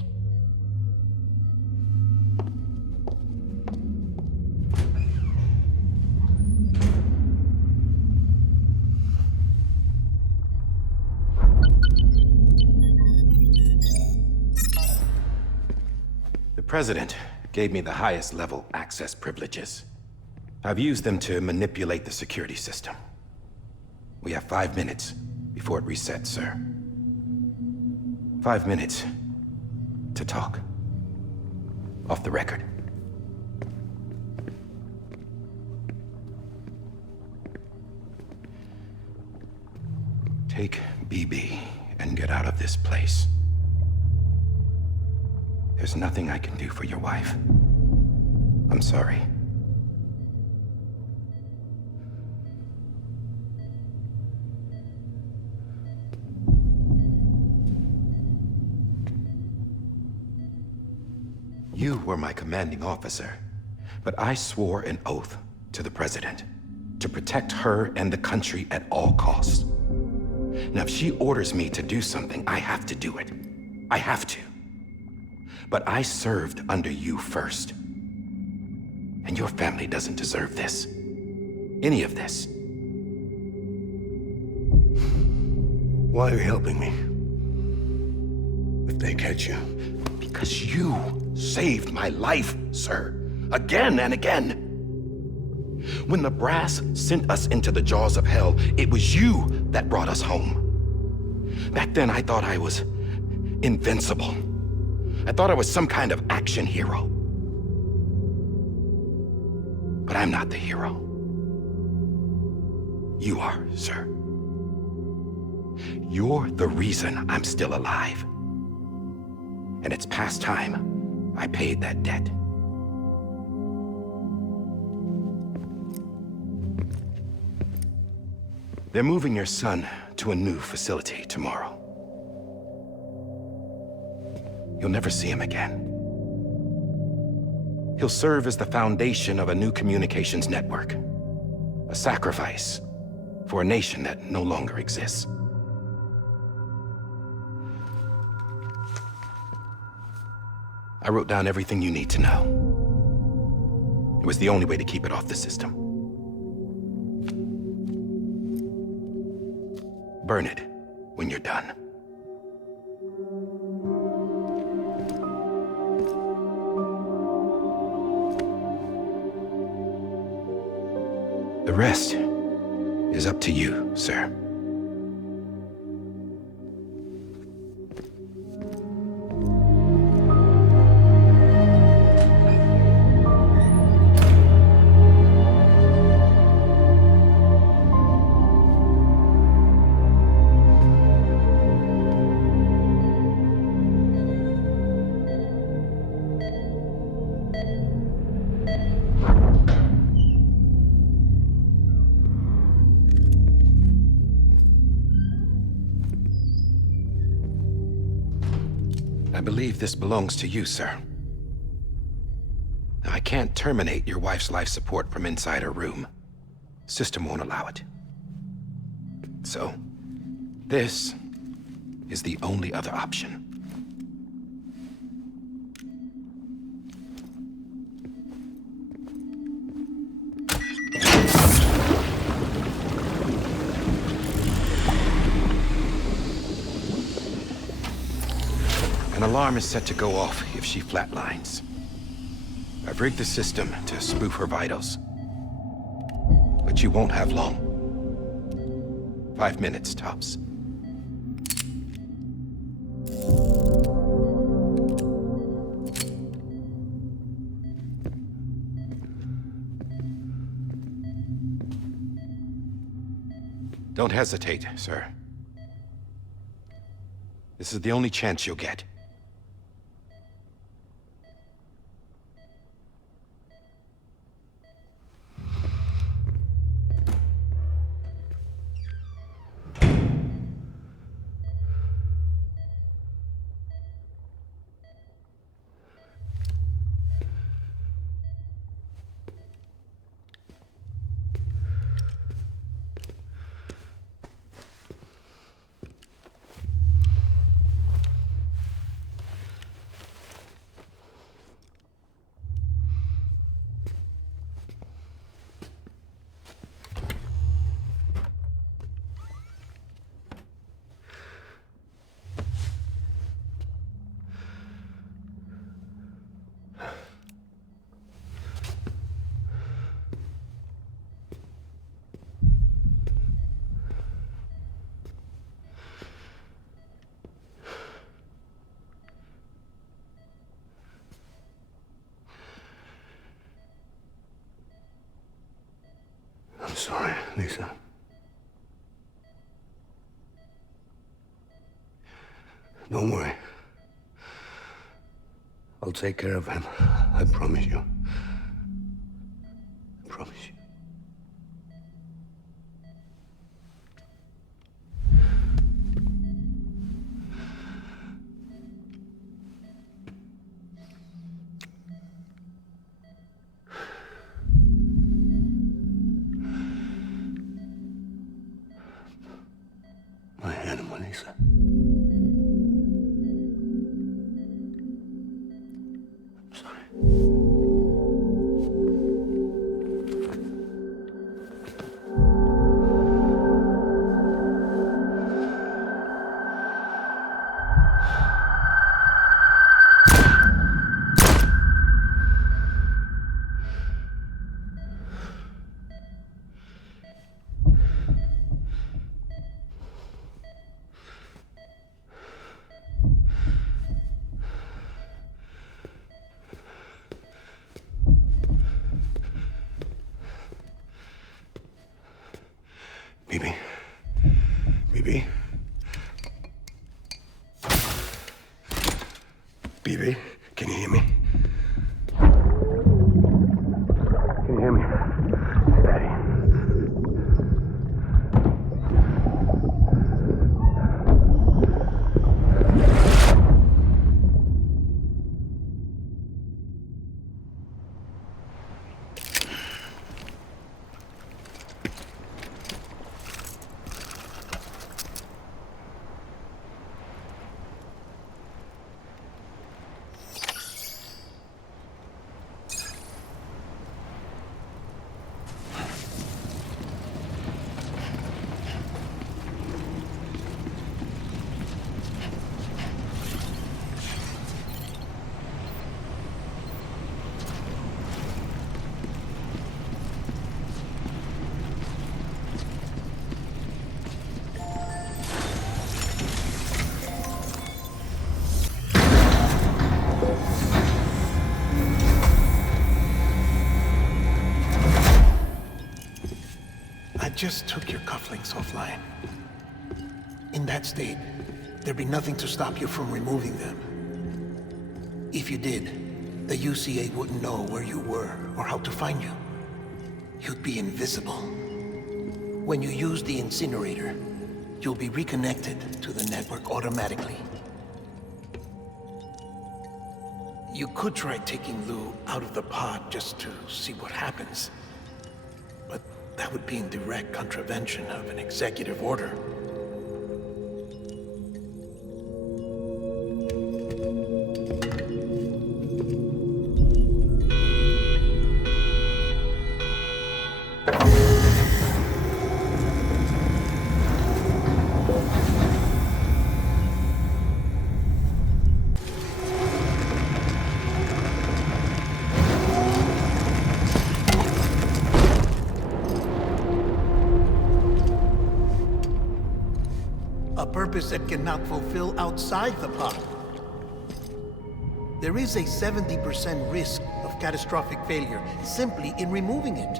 The President gave me the highest level access privileges. I've used them to manipulate the security system. We have 5 minutes before it resets, sir. 5 minutes to talk. Off the record. Take BB and get out of this place. There's nothing I can do for your wife. I'm sorry. You were my commanding officer, but I swore an oath to the President to protect her and the country at all costs. Now, if she orders me to do something, I have to do it. I have to. But I served under you first. And your family doesn't deserve this. Any of this. Why are you helping me? If they catch you. Because you saved my life, sir. Again and again. When the brass sent us into the jaws of hell, it was you that brought us home. Back then, I thought I was invincible. I thought I was some kind of action hero. But I'm not the hero. You are, sir. You're the reason I'm still alive. And it's past time I paid that debt. They're moving your son to a new facility tomorrow. You'll never see him again. He'll serve as the foundation of a new communications network. A sacrifice for a nation that no longer exists. I wrote down everything you need to know. It was the only way to keep it off the system. Burn it when you're done. The rest is up to you, sir. I believe this belongs to you, sir. Now, I can't terminate your wife's life support from inside her room. System won't allow it. So, this is the only other option. An alarm is set to go off if she flatlines. I've rigged the system to spoof her vitals. But you won't have long. 5 minutes, tops. Don't hesitate, sir. This is the only chance you'll get. I'm sorry, Lisa. Don't worry. I'll take care of him. I promise you. I promise you. My animal, Lisa. I'm sorry. Bibi. Bibi. Bibi, can you hear me? Can you hear me? Steady. just took your cufflinks offline. In that state, there'd be nothing to stop you from removing them. If you did, the UCA wouldn't know where you were or how to find you. You'd be invisible. When you use the incinerator, you'll be reconnected to the network automatically. You could try taking Lou out of the pod just to see what happens. But that would be in direct contravention of an executive order. A purpose that cannot fulfill outside the pod. There is a 70% risk of catastrophic failure simply in removing it.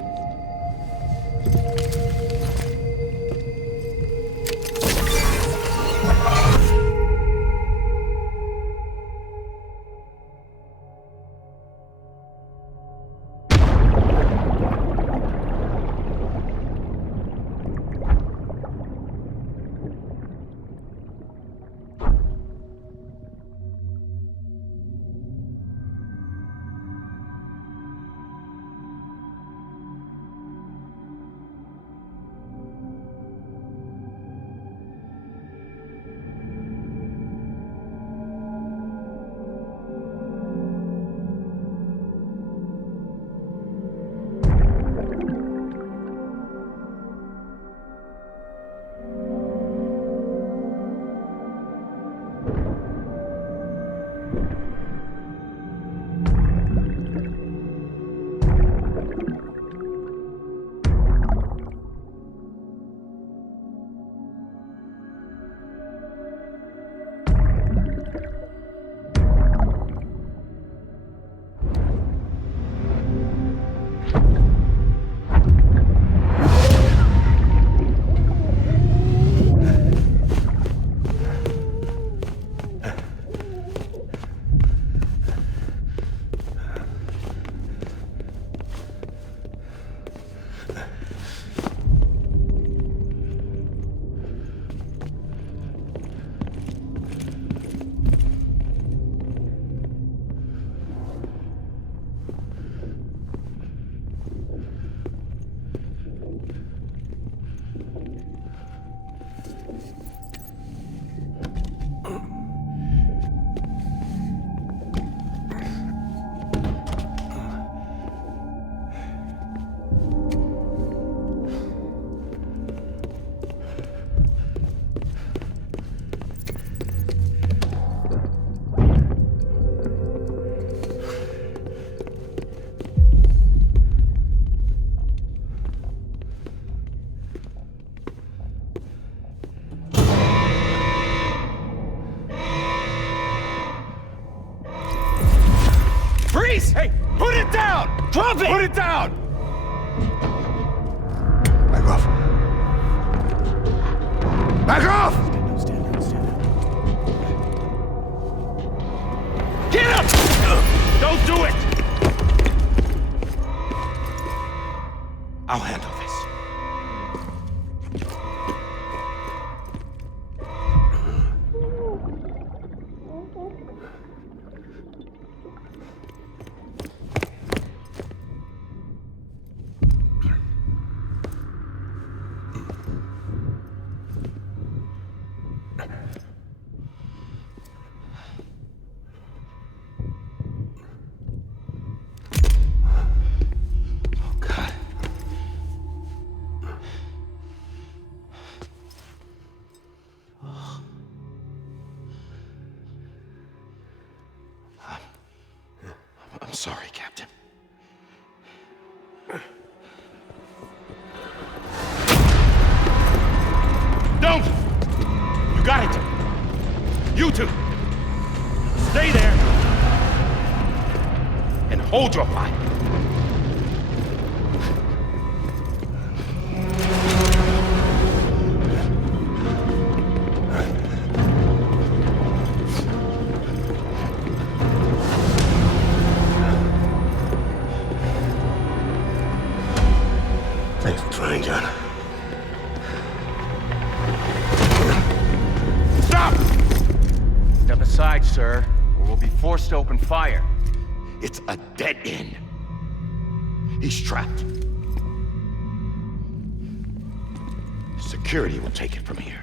Hey, put it down! Drop it! Put it down! Back off. Back off! Get up! Don't do it! I'll handle this. I'm sorry, Captain. Don't! You got it! You two! Stay there! And hold your fire! outside, sir, or we'll be forced to open fire. It's a dead end. He's trapped. Security will take it from here.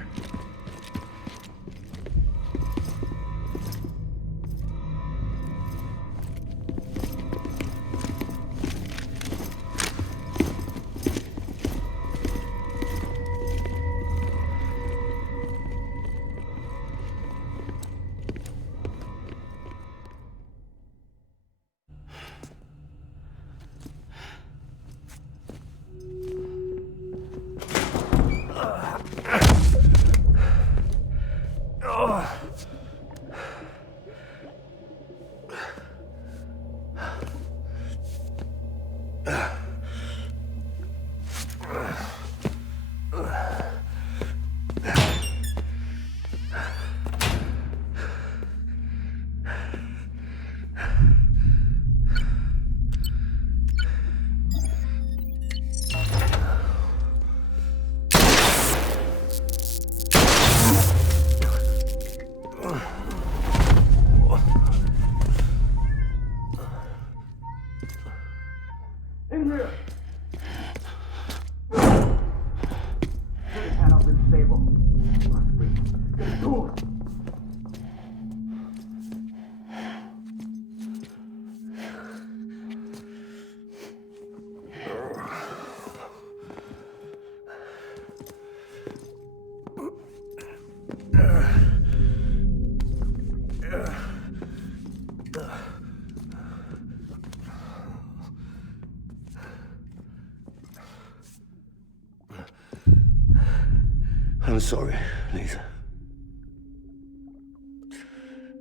I'm sorry, Lisa.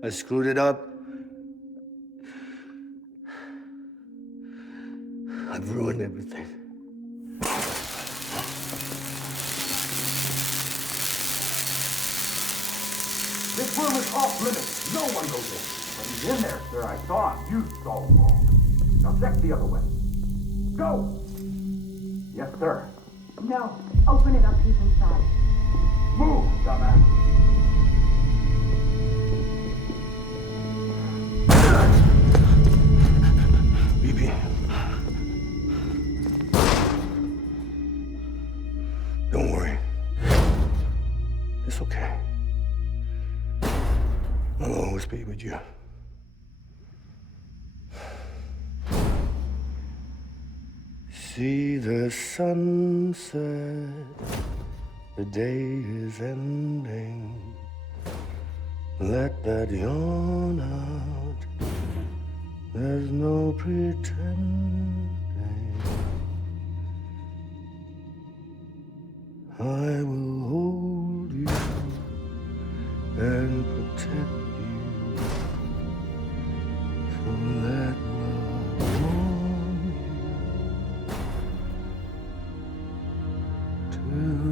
I screwed it up. I've ruined everything. This room is off limits. No one goes in. But he's in there, sir. I saw him. You saw him wrong. Now check the other way. Go! Yes, sir. No. Open it up. He's inside. Move, dumbass. BB. Don't worry. It's okay. I'll always be with you. See the sunset. The day is ending. Let that yawn out. There's no pretending. I will hold you and protect you. So let love warm you till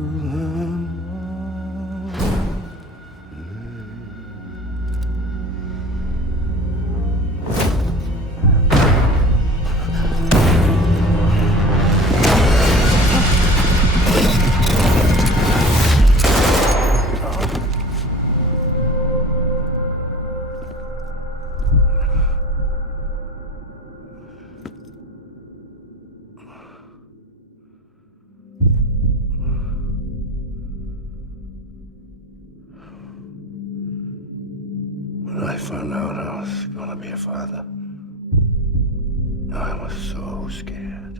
When I found out I was gonna be a father, I was so scared.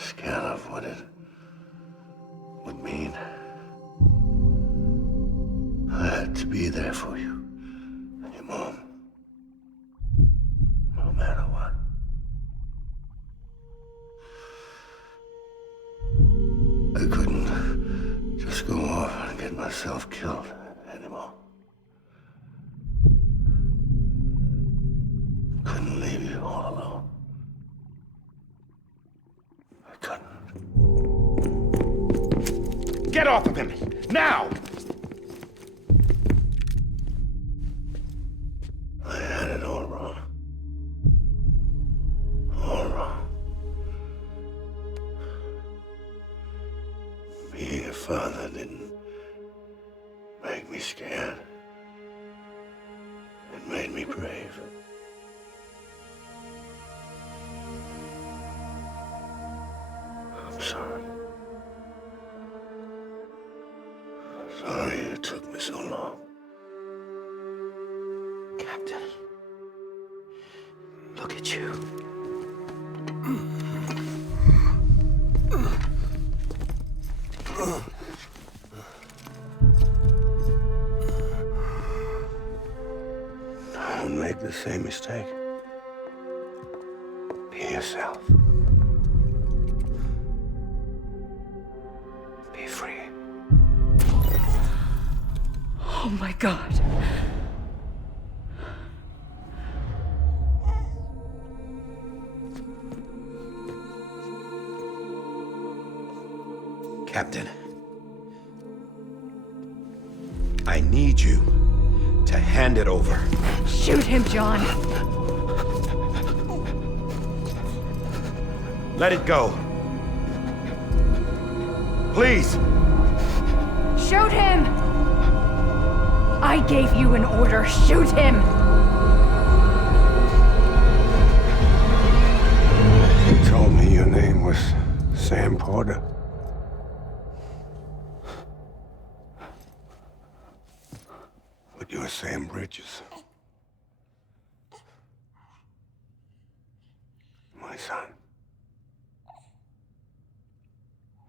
Scared of what it would mean. I had to be there for you and your mom, no matter what. I couldn't just go off and get myself killed anymore. Couldn't leave you all alone. I couldn't. Get off of him! Now! I had it all wrong. All wrong. Being a father didn't make made me scared. It made me brave. I'm sorry. Sorry it took me so long. Captain, look at you. Don't make the same mistake. Be yourself. Be free. Oh my God. Captain, I need you to hand it over. Shoot him, John. Let it go. Please. Shoot him! I gave you an order. Shoot him! You told me your name was Sam Porter. But you're Sam Bridges. My son.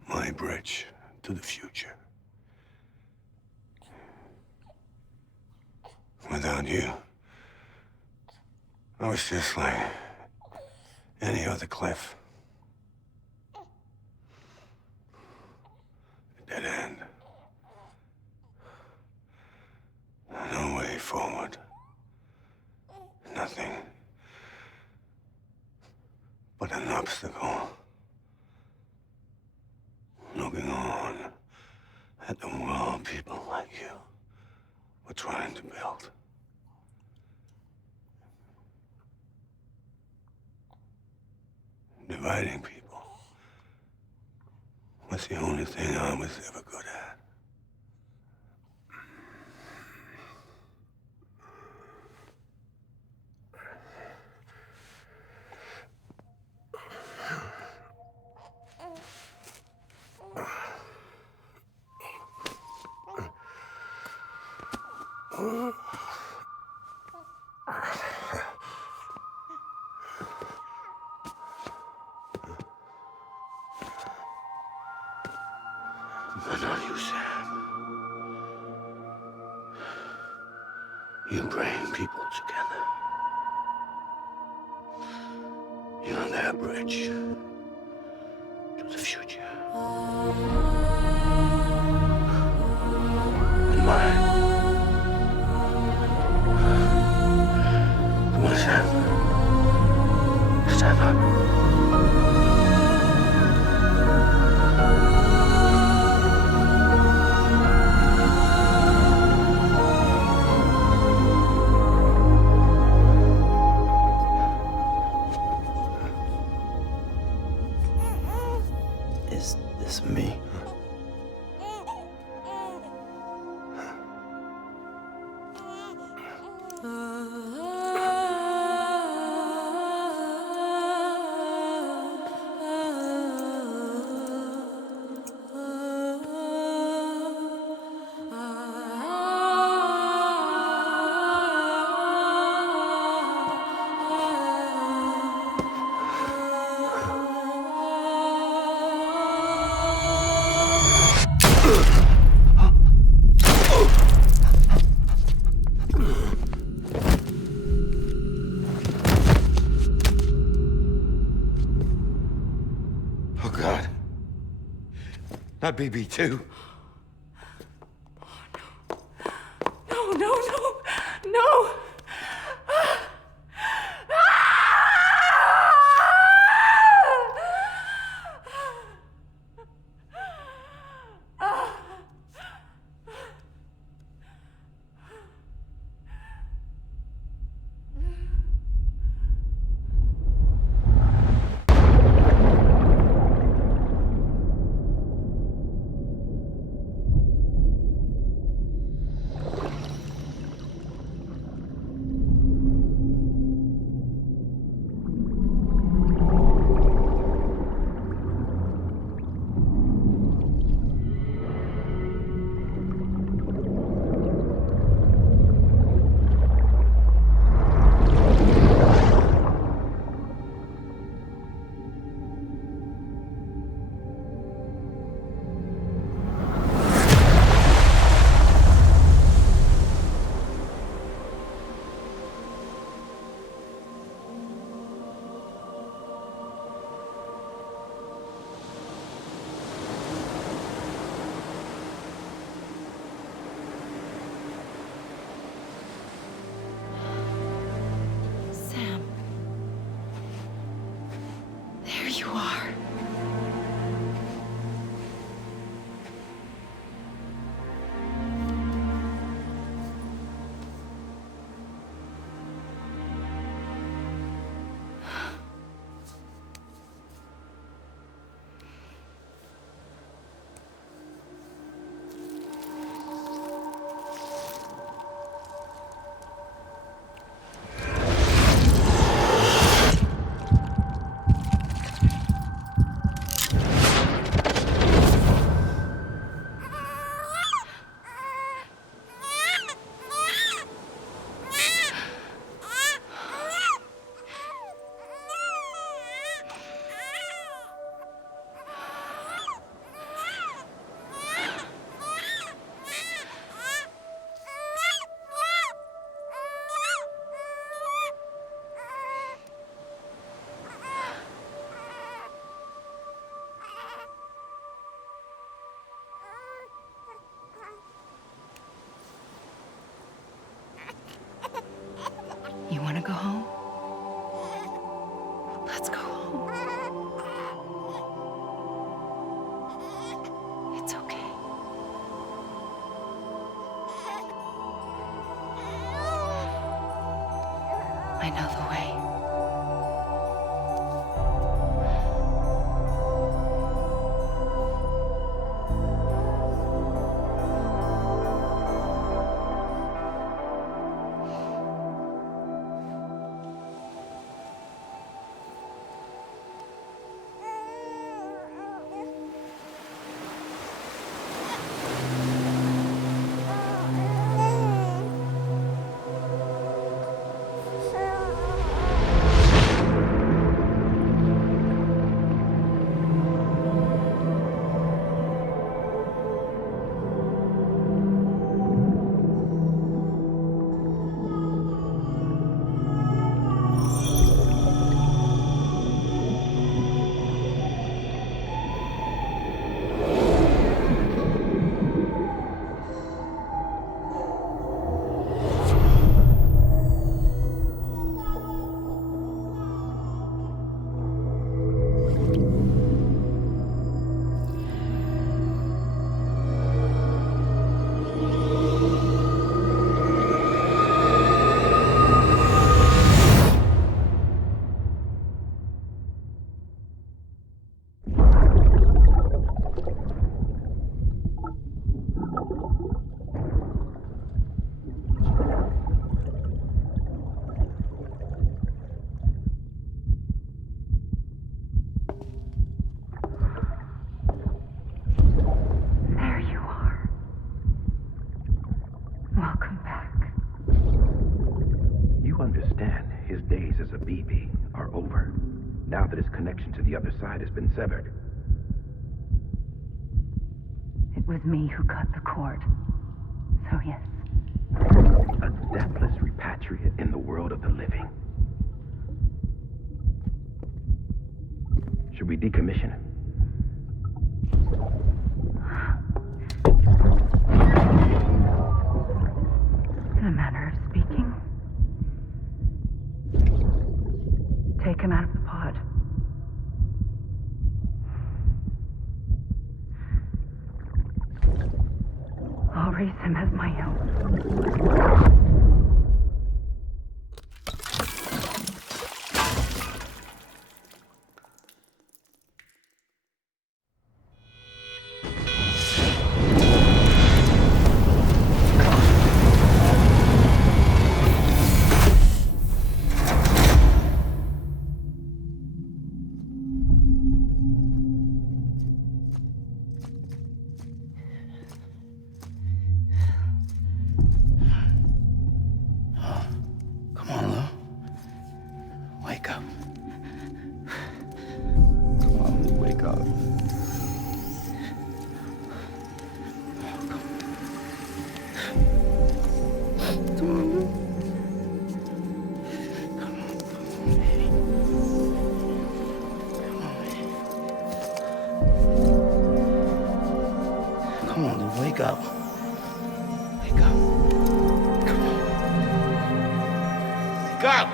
My bridge to the future. Without you, I was just like any other Cliff. A dead end. No way forward. Nothing but an obstacle. Looking on at the world people like you were trying to build. Dividing people was the only thing I was ever good at. But not you, Sam. You bring people together. You're their bridge to the future. And mine. Come on, Sam. Stand up. Is this me? Oh, God. Not BB2. No, no, no, no! are. You want to go home? Let's go home. It's okay. I know the way. Now that his connection to the other side has been severed. It was me who cut the cord. So yes. A deathless repatriate in the world of the living. Should we decommission him? In a manner of speaking. Take him out of the pod. I'll raise him as my own. Come on, Lou, wake up. Wake up. Come on. Wake up!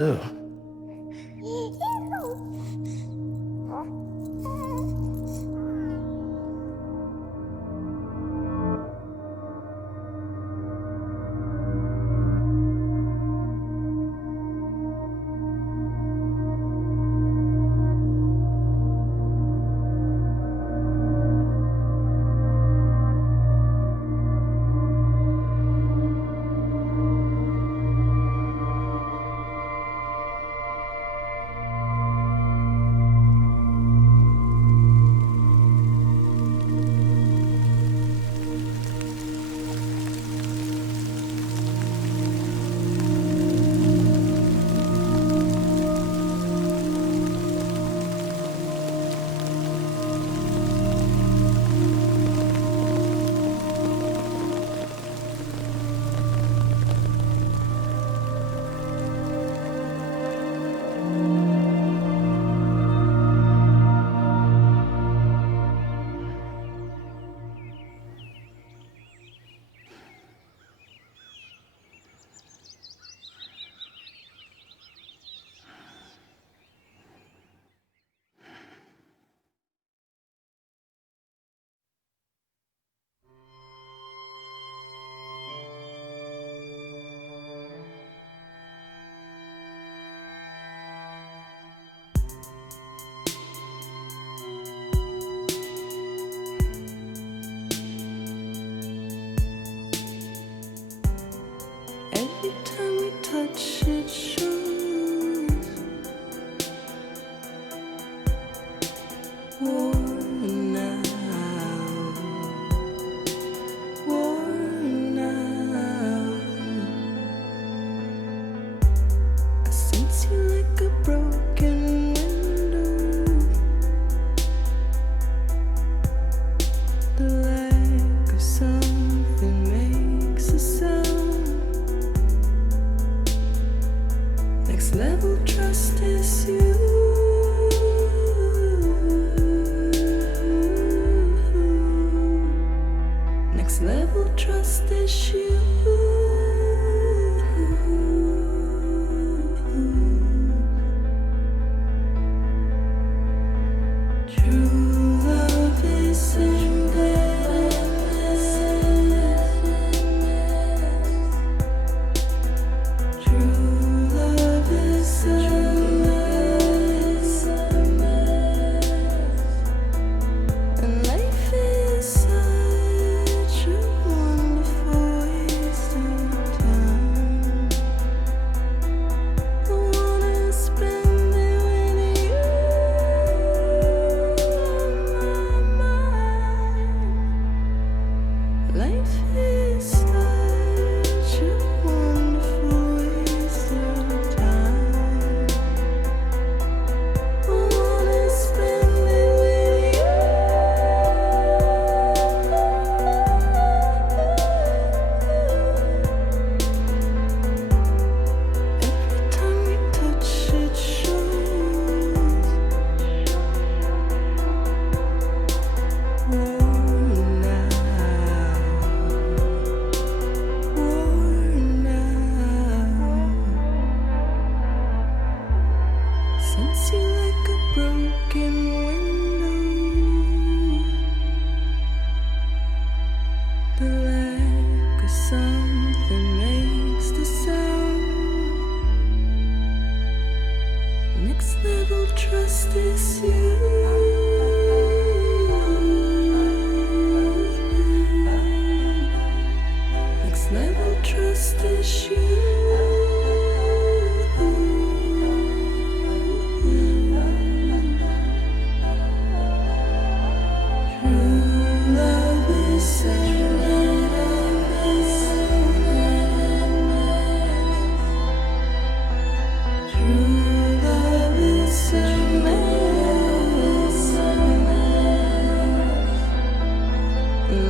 do.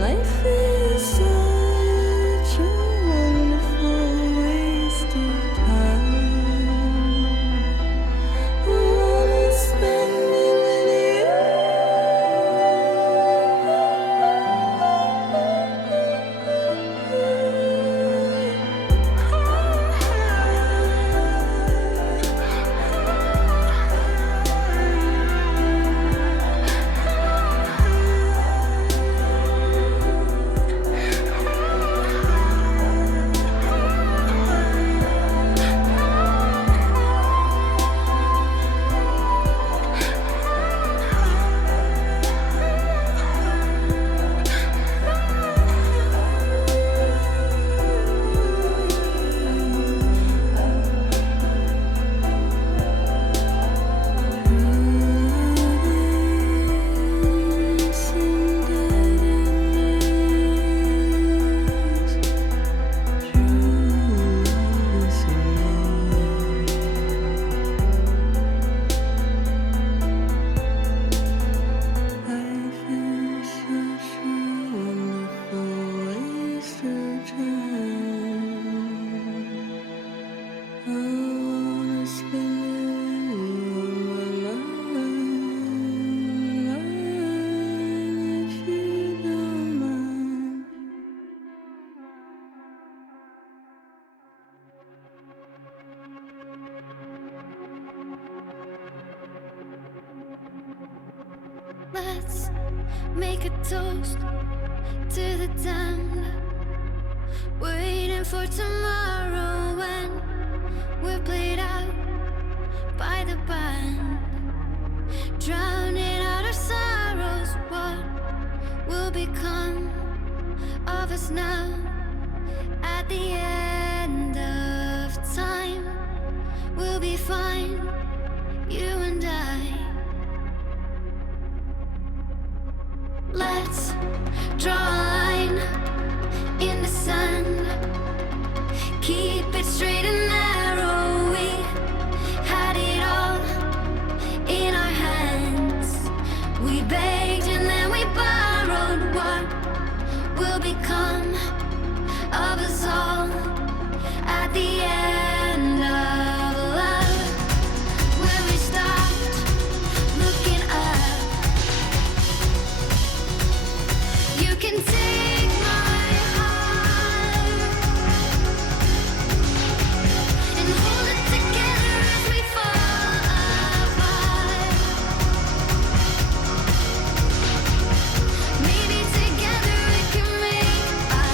Life is such a wonderful Let's make a toast to the damned, waiting for tomorrow when we're played out by the band, drowning out our sorrows. What will become of us now at the end of time? We'll be fine, you and I. Let's draw a line in the sand, keep it straight and narrow. We had it all in our hands. We begged and then we borrowed. What will become of us all at the end of love? When we stopped looking up, you can take my heart and hold it together as we fall apart. Maybe together we can make a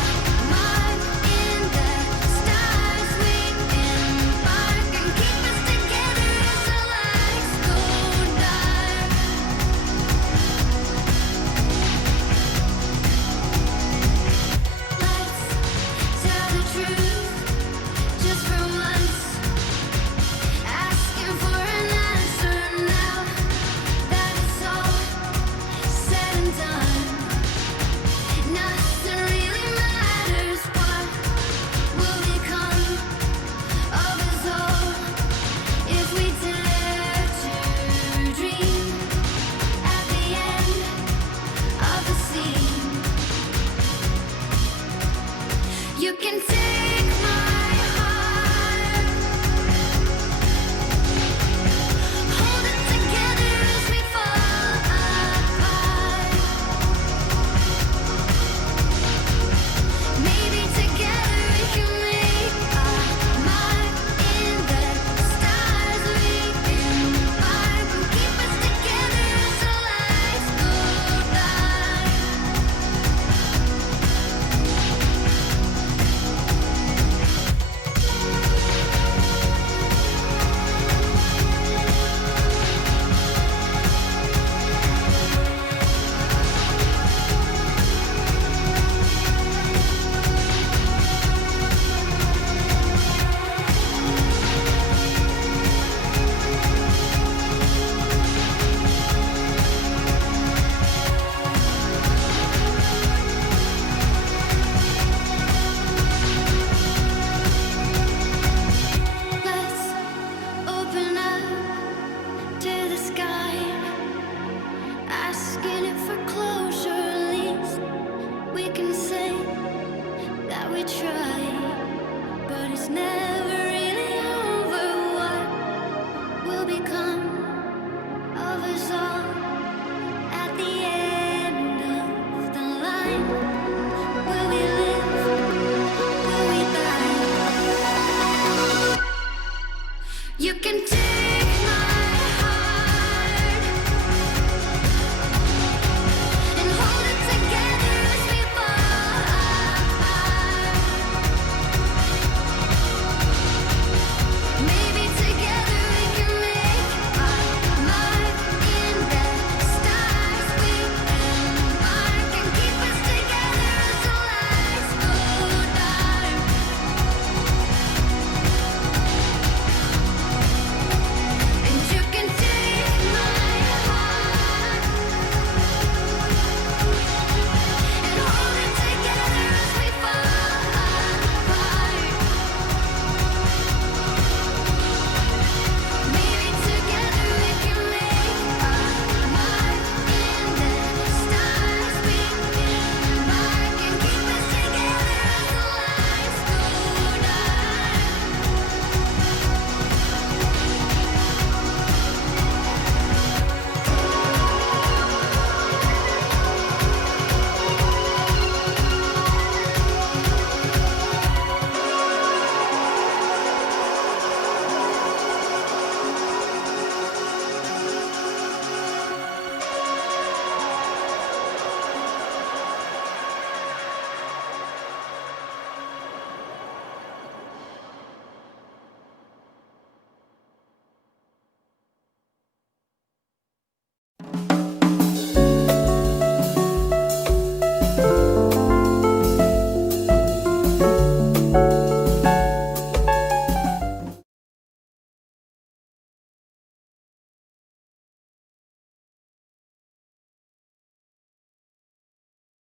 mark in the stars. We embark and keep us together as the lights go dark. Let's tell the truth just for once, asking for an answer now that it's all said and done. Nothing really matters. What will become of us all if we dare to dream at the end of the scene? You can take my heart, hold it together as we fall apart. Maybe together we can make a mark in the stars. We embark and keep us together as the lights go dark. Let's open up to the sky, asking it for closure. At least we can say that we tried, but it's never really over. What will become of us all at the end of the line? Will we live? Will we die? You can take